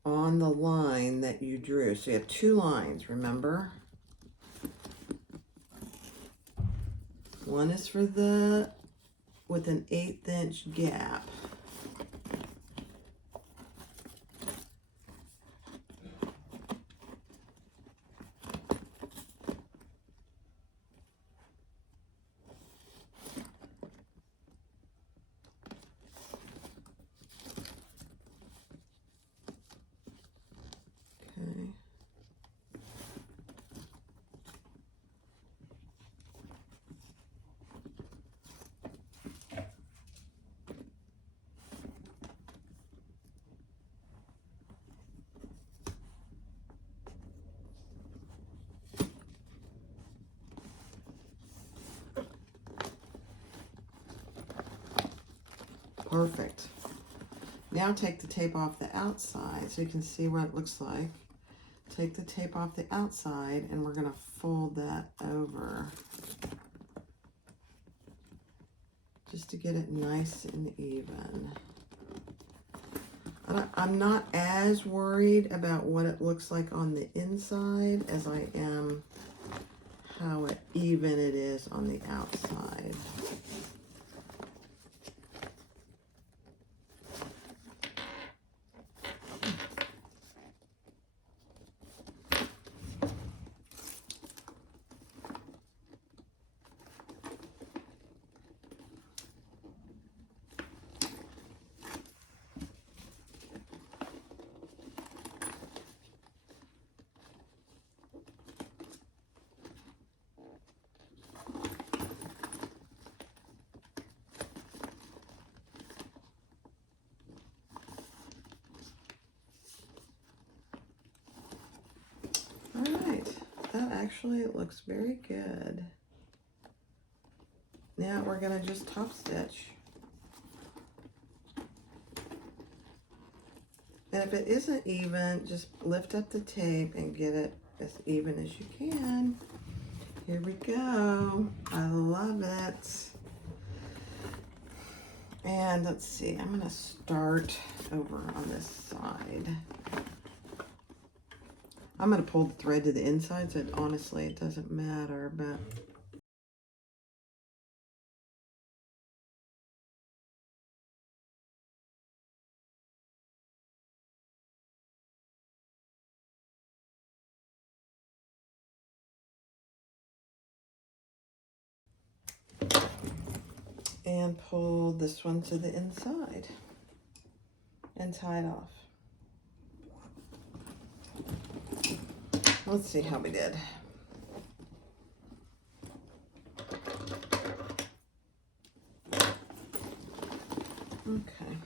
on the line that you drew. So you have 2 lines, remember? One is for the, with an 1/8 inch gap. Okay. Perfect. Now take the tape off the outside so you can see what it looks like. Take the tape off the outside, and we're going to fold that over just to get it nice and even. I'm not as worried about what it looks like on the inside as I am how even it is on the outside. All right, that actually looks very good. Now we're going to just top stitch. And if it isn't even, just lift up the tape and get it as even as you can. Here we go. I love it. And let's see, I'm going to start over on this side. I'm going to pull the thread to the inside, so honestly, it doesn't matter, but and pull this one to the inside and tie it off. Let's see how we did. Okay,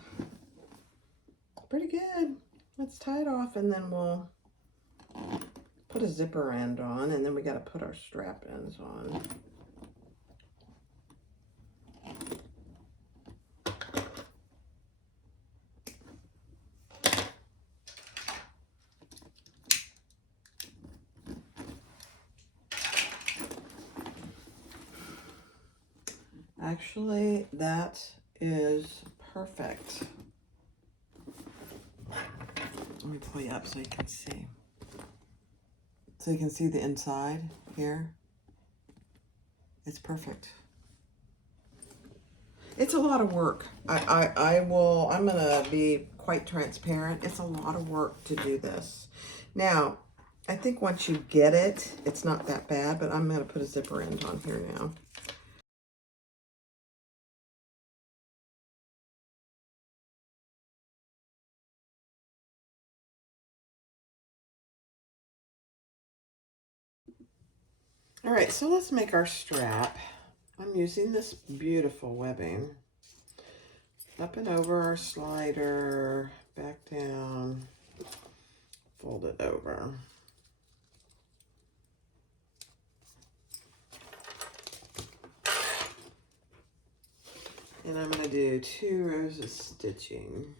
pretty good. Let's tie it off, and then we'll put a zipper end on, and then we got to put our strap ends on. Actually, that is perfect. Let me pull you up so you can see. So you can see the inside here. It's perfect. It's a lot of work. I'm gonna be quite transparent. It's a lot of work to do this. Now, I think once you get it, it's not that bad, but I'm gonna put a zipper end on here now. All right, so let's make our strap. I'm using this beautiful webbing. Up and over our slider, back down, fold it over. And I'm going to do 2 rows of stitching.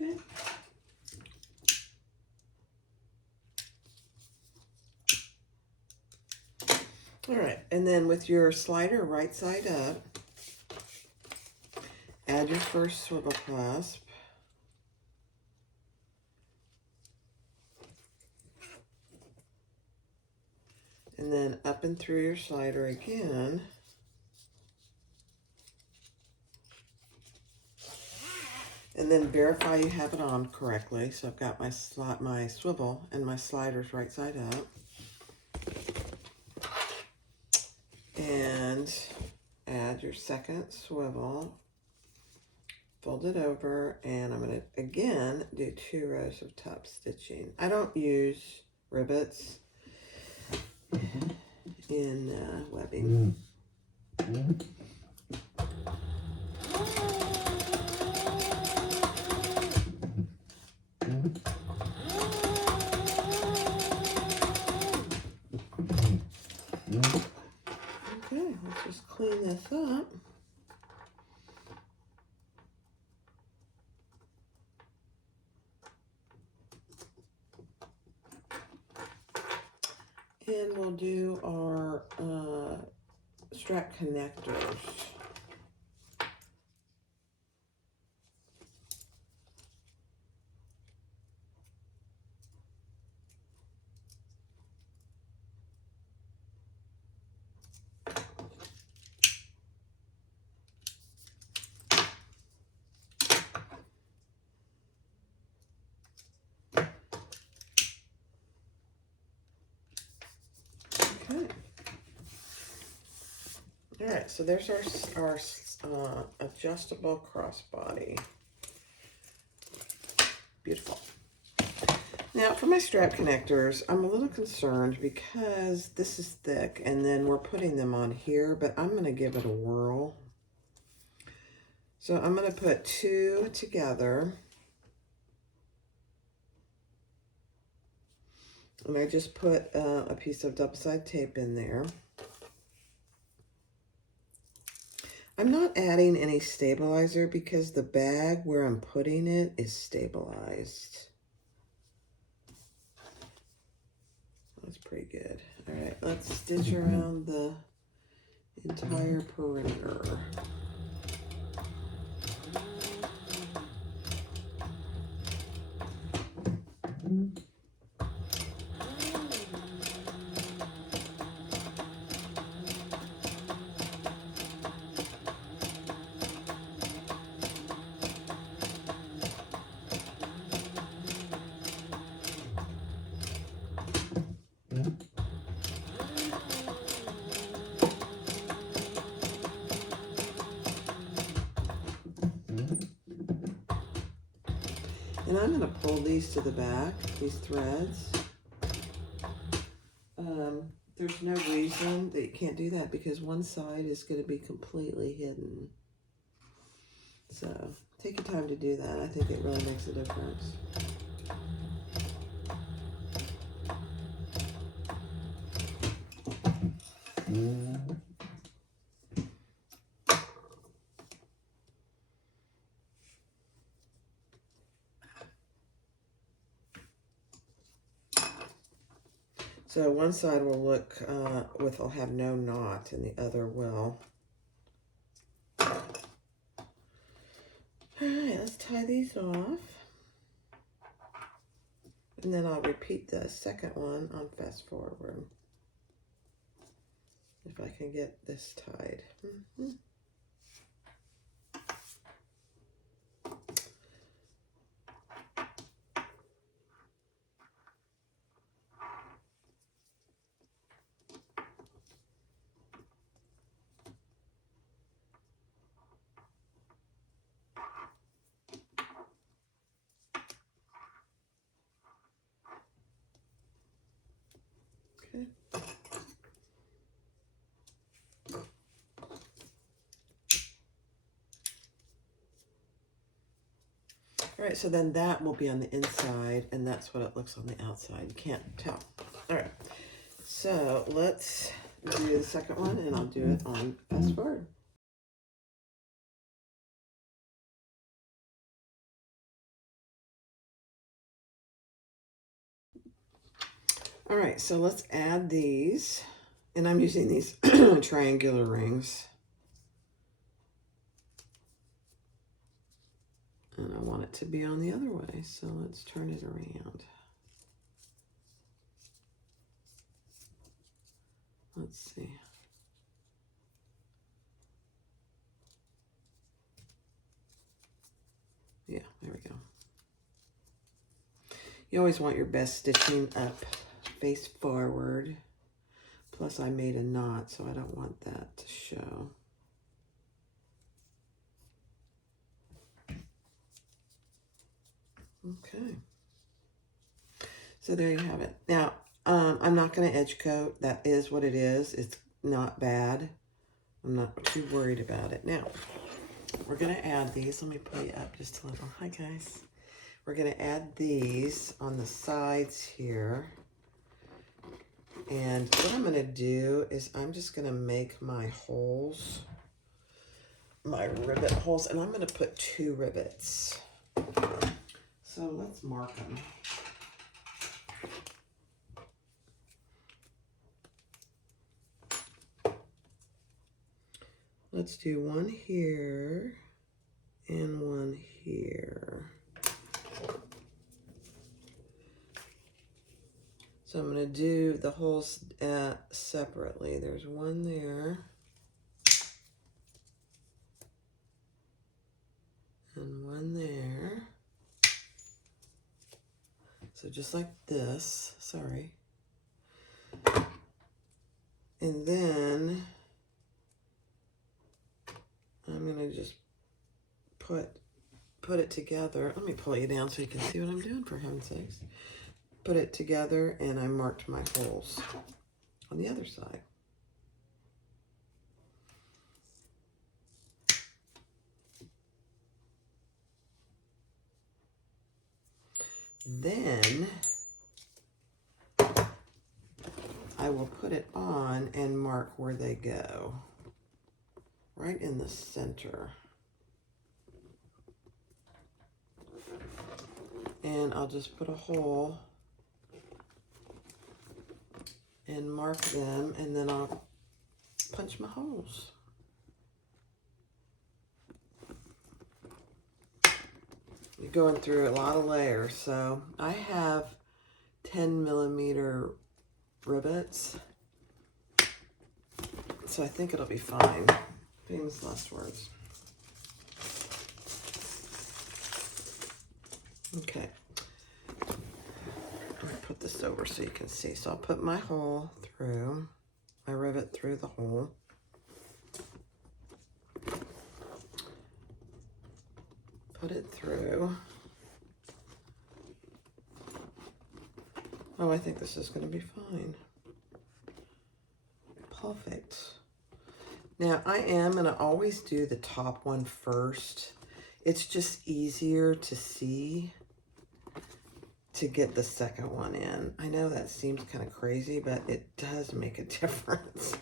Okay. All right, and then with your slider right side up, add your first swivel clasp. And then up and through your slider again. And then verify you have it on correctly. So I've got my swivel and my sliders right side up. And add your second swivel, fold it over, and I'm going to again do 2 rows of top stitching. I don't use rivets in webbing. Okay, let's just clean this up. And we'll do our strap connectors. All right, so there's our adjustable crossbody. Beautiful. Now for my strap connectors, I'm a little concerned because this is thick and then we're putting them on here, but I'm going to give it a whirl. So I'm going to put 2 together. And I just put a piece of double-sided tape in there. I'm not adding any stabilizer because the bag where I'm putting it is stabilized. That's pretty good. All right, let's stitch around the entire perimeter. And I'm going to pull these to the back, these threads. There's no reason that you can't do that because one side is going to be completely hidden. So take your time to do that. I think it really makes a difference. So one side will look will have no knot and the other will. All right, let's tie these off. And then I'll repeat the second one on fast forward. If I can get this tied. Okay. All right, so then that will be on the inside, and that's what it looks on the outside. You can't tell. All right, so let's do the second one, and I'll do it on fast forward. All right, so let's add these, and I'm using these triangular rings. And I want it to be on the other way, so let's turn it around. Let's see. Yeah, there we go. You always want your best stitching up face forward. Plus I made a knot, so I don't want that to show. Okay. So there you have it. Now, I'm not going to edge coat. That is what it is. It's not bad. I'm not too worried about it. Now, we're going to add these. Let me pull you up just a little. Hi, guys. We're going to add these on the sides here. And what I'm going to do is I'm just going to make my holes, my rivet holes, and I'm going to put 2 rivets. So let's mark them. Let's do one here and one here. So I'm going to do the holes separately. There's one there. And one there. So just like this, sorry. And then I'm going to just put it together. Let me pull you down so you can see what I'm doing, for heaven's sakes. Put it together, and I marked my holes on the other side. Then I will put it on and mark where they go. Right in the center. And I'll just put a hole and mark them, and then I'll punch my holes. You're going through a lot of layers, so I have 10mm rivets, so I think it'll be fine. Famous last words. Okay. I'm gonna put this over so you can see. So I'll put my hole through, my rivet through the hole. Put it through. Oh, I think this is going to be fine. Perfect. Now, I am going to always do the top one first. It's just easier to see to get the second one in. I know that seems kind of crazy, but it does make a difference.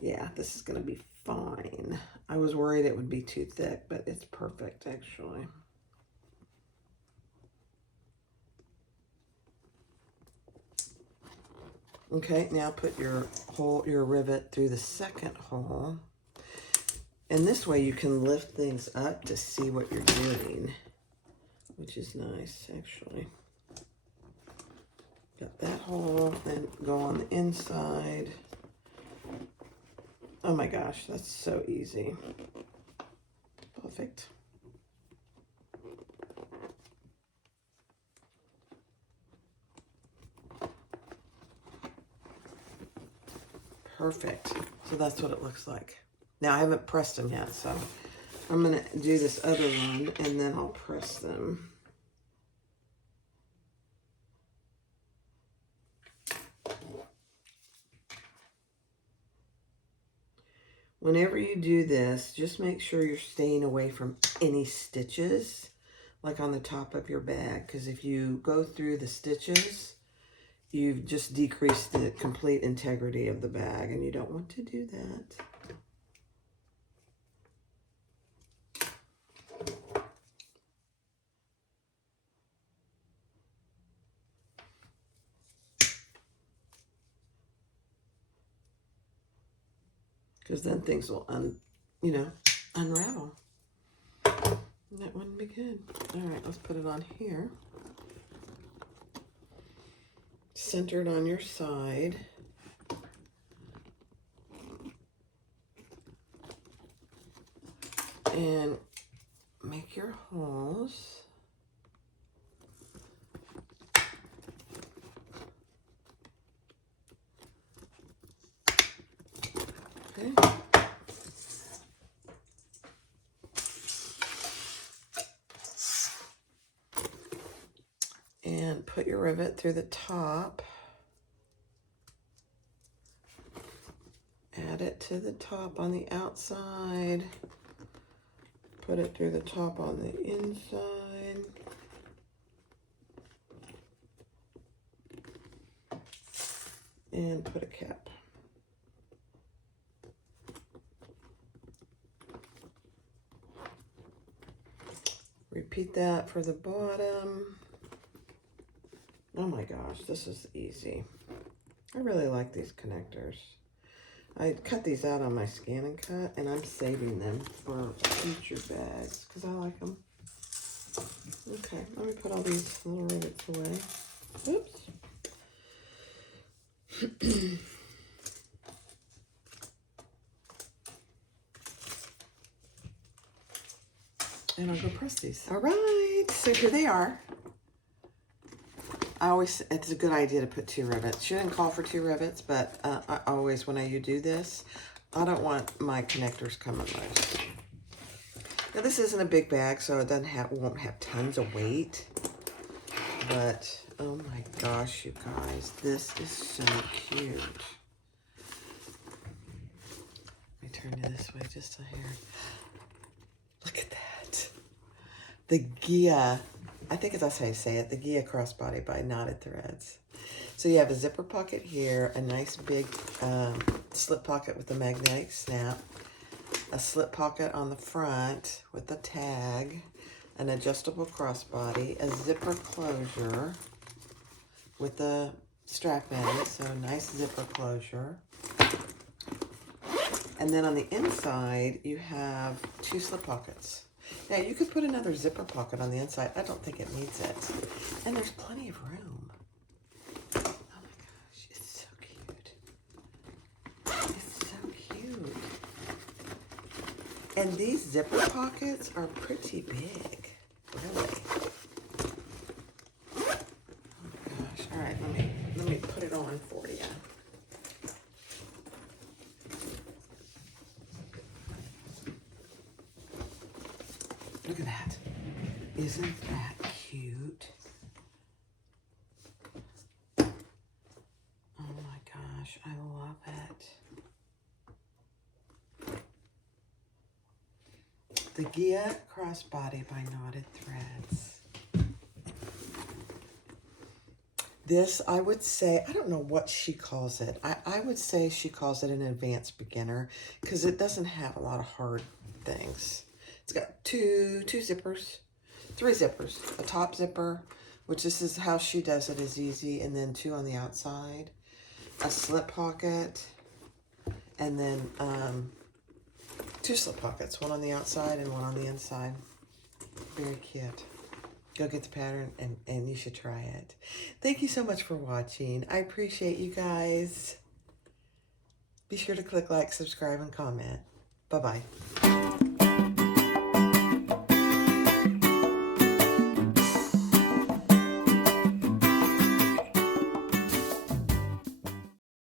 Yeah, this is going to be fine. I was worried it would be too thick, but it's perfect actually. Okay, now put your rivet through the second hole. And this way you can lift things up to see what you're doing, which is nice actually. Got that hole, and go on the inside. Oh my gosh, that's so easy. Perfect. Perfect. So that's what it looks like. Now I haven't pressed them yet, so I'm going to do this other one and then I'll press them. Whenever you do this, just make sure you're staying away from any stitches, like on the top of your bag, because if you go through the stitches, you've just decreased the complete integrity of the bag, and you don't want to do that. Because then things will, unravel. And that wouldn't be good. All right, let's put it on here. Center it on your side. And make your holes. Okay. And put your rivet through the top. Add it to the top on the outside. Put it through the top on the inside. And put a cap. Repeat that for the bottom. Oh my gosh, this is easy. I really like these connectors. I cut these out on my Scan and Cut, and I'm saving them for future bags because I like them. Okay, let me put all these little rivets away. Oops. And I'll go press these. All right, so here they are. It's a good idea to put 2 rivets. Shouldn't call for 2 rivets, but I always, when you do this, I don't want my connectors coming loose. Now this isn't a big bag, so it won't have tons of weight. But oh my gosh, you guys, this is so cute. Let me turn you this way just a hair. Look at that. The Gaia, I think that's how you say it, the Gaia Crossbody by Knotted Threads. So you have a zipper pocket here, a nice big slip pocket with a magnetic snap, a slip pocket on the front with a tag, an adjustable crossbody, a zipper closure with a strap in it, so a nice zipper closure. And then on the inside, you have 2 slip pockets. Now, you could put another zipper pocket on the inside. I don't think it needs it. And there's plenty of room. Oh my gosh, it's so cute. It's so cute. And these zipper pockets are pretty big, really. Oh my gosh. All right, let me put it on for you. Look at that. Isn't that cute? Oh my gosh, I love it. The Gaia Crossbody by Knotted Threads. This, I would say, I don't know what she calls it. I would say she calls it an advanced beginner because it doesn't have a lot of hard things. It's got two zippers, 3 zippers, a top zipper, which this is how she does it, is easy, and then 2 on the outside, a slip pocket, and then 2 slip pockets, 1 on the outside and 1 on the inside. Very cute. Go get the pattern and you should try it. Thank you so much for watching. I appreciate you guys. Be sure to click like, subscribe, and comment. Bye-bye.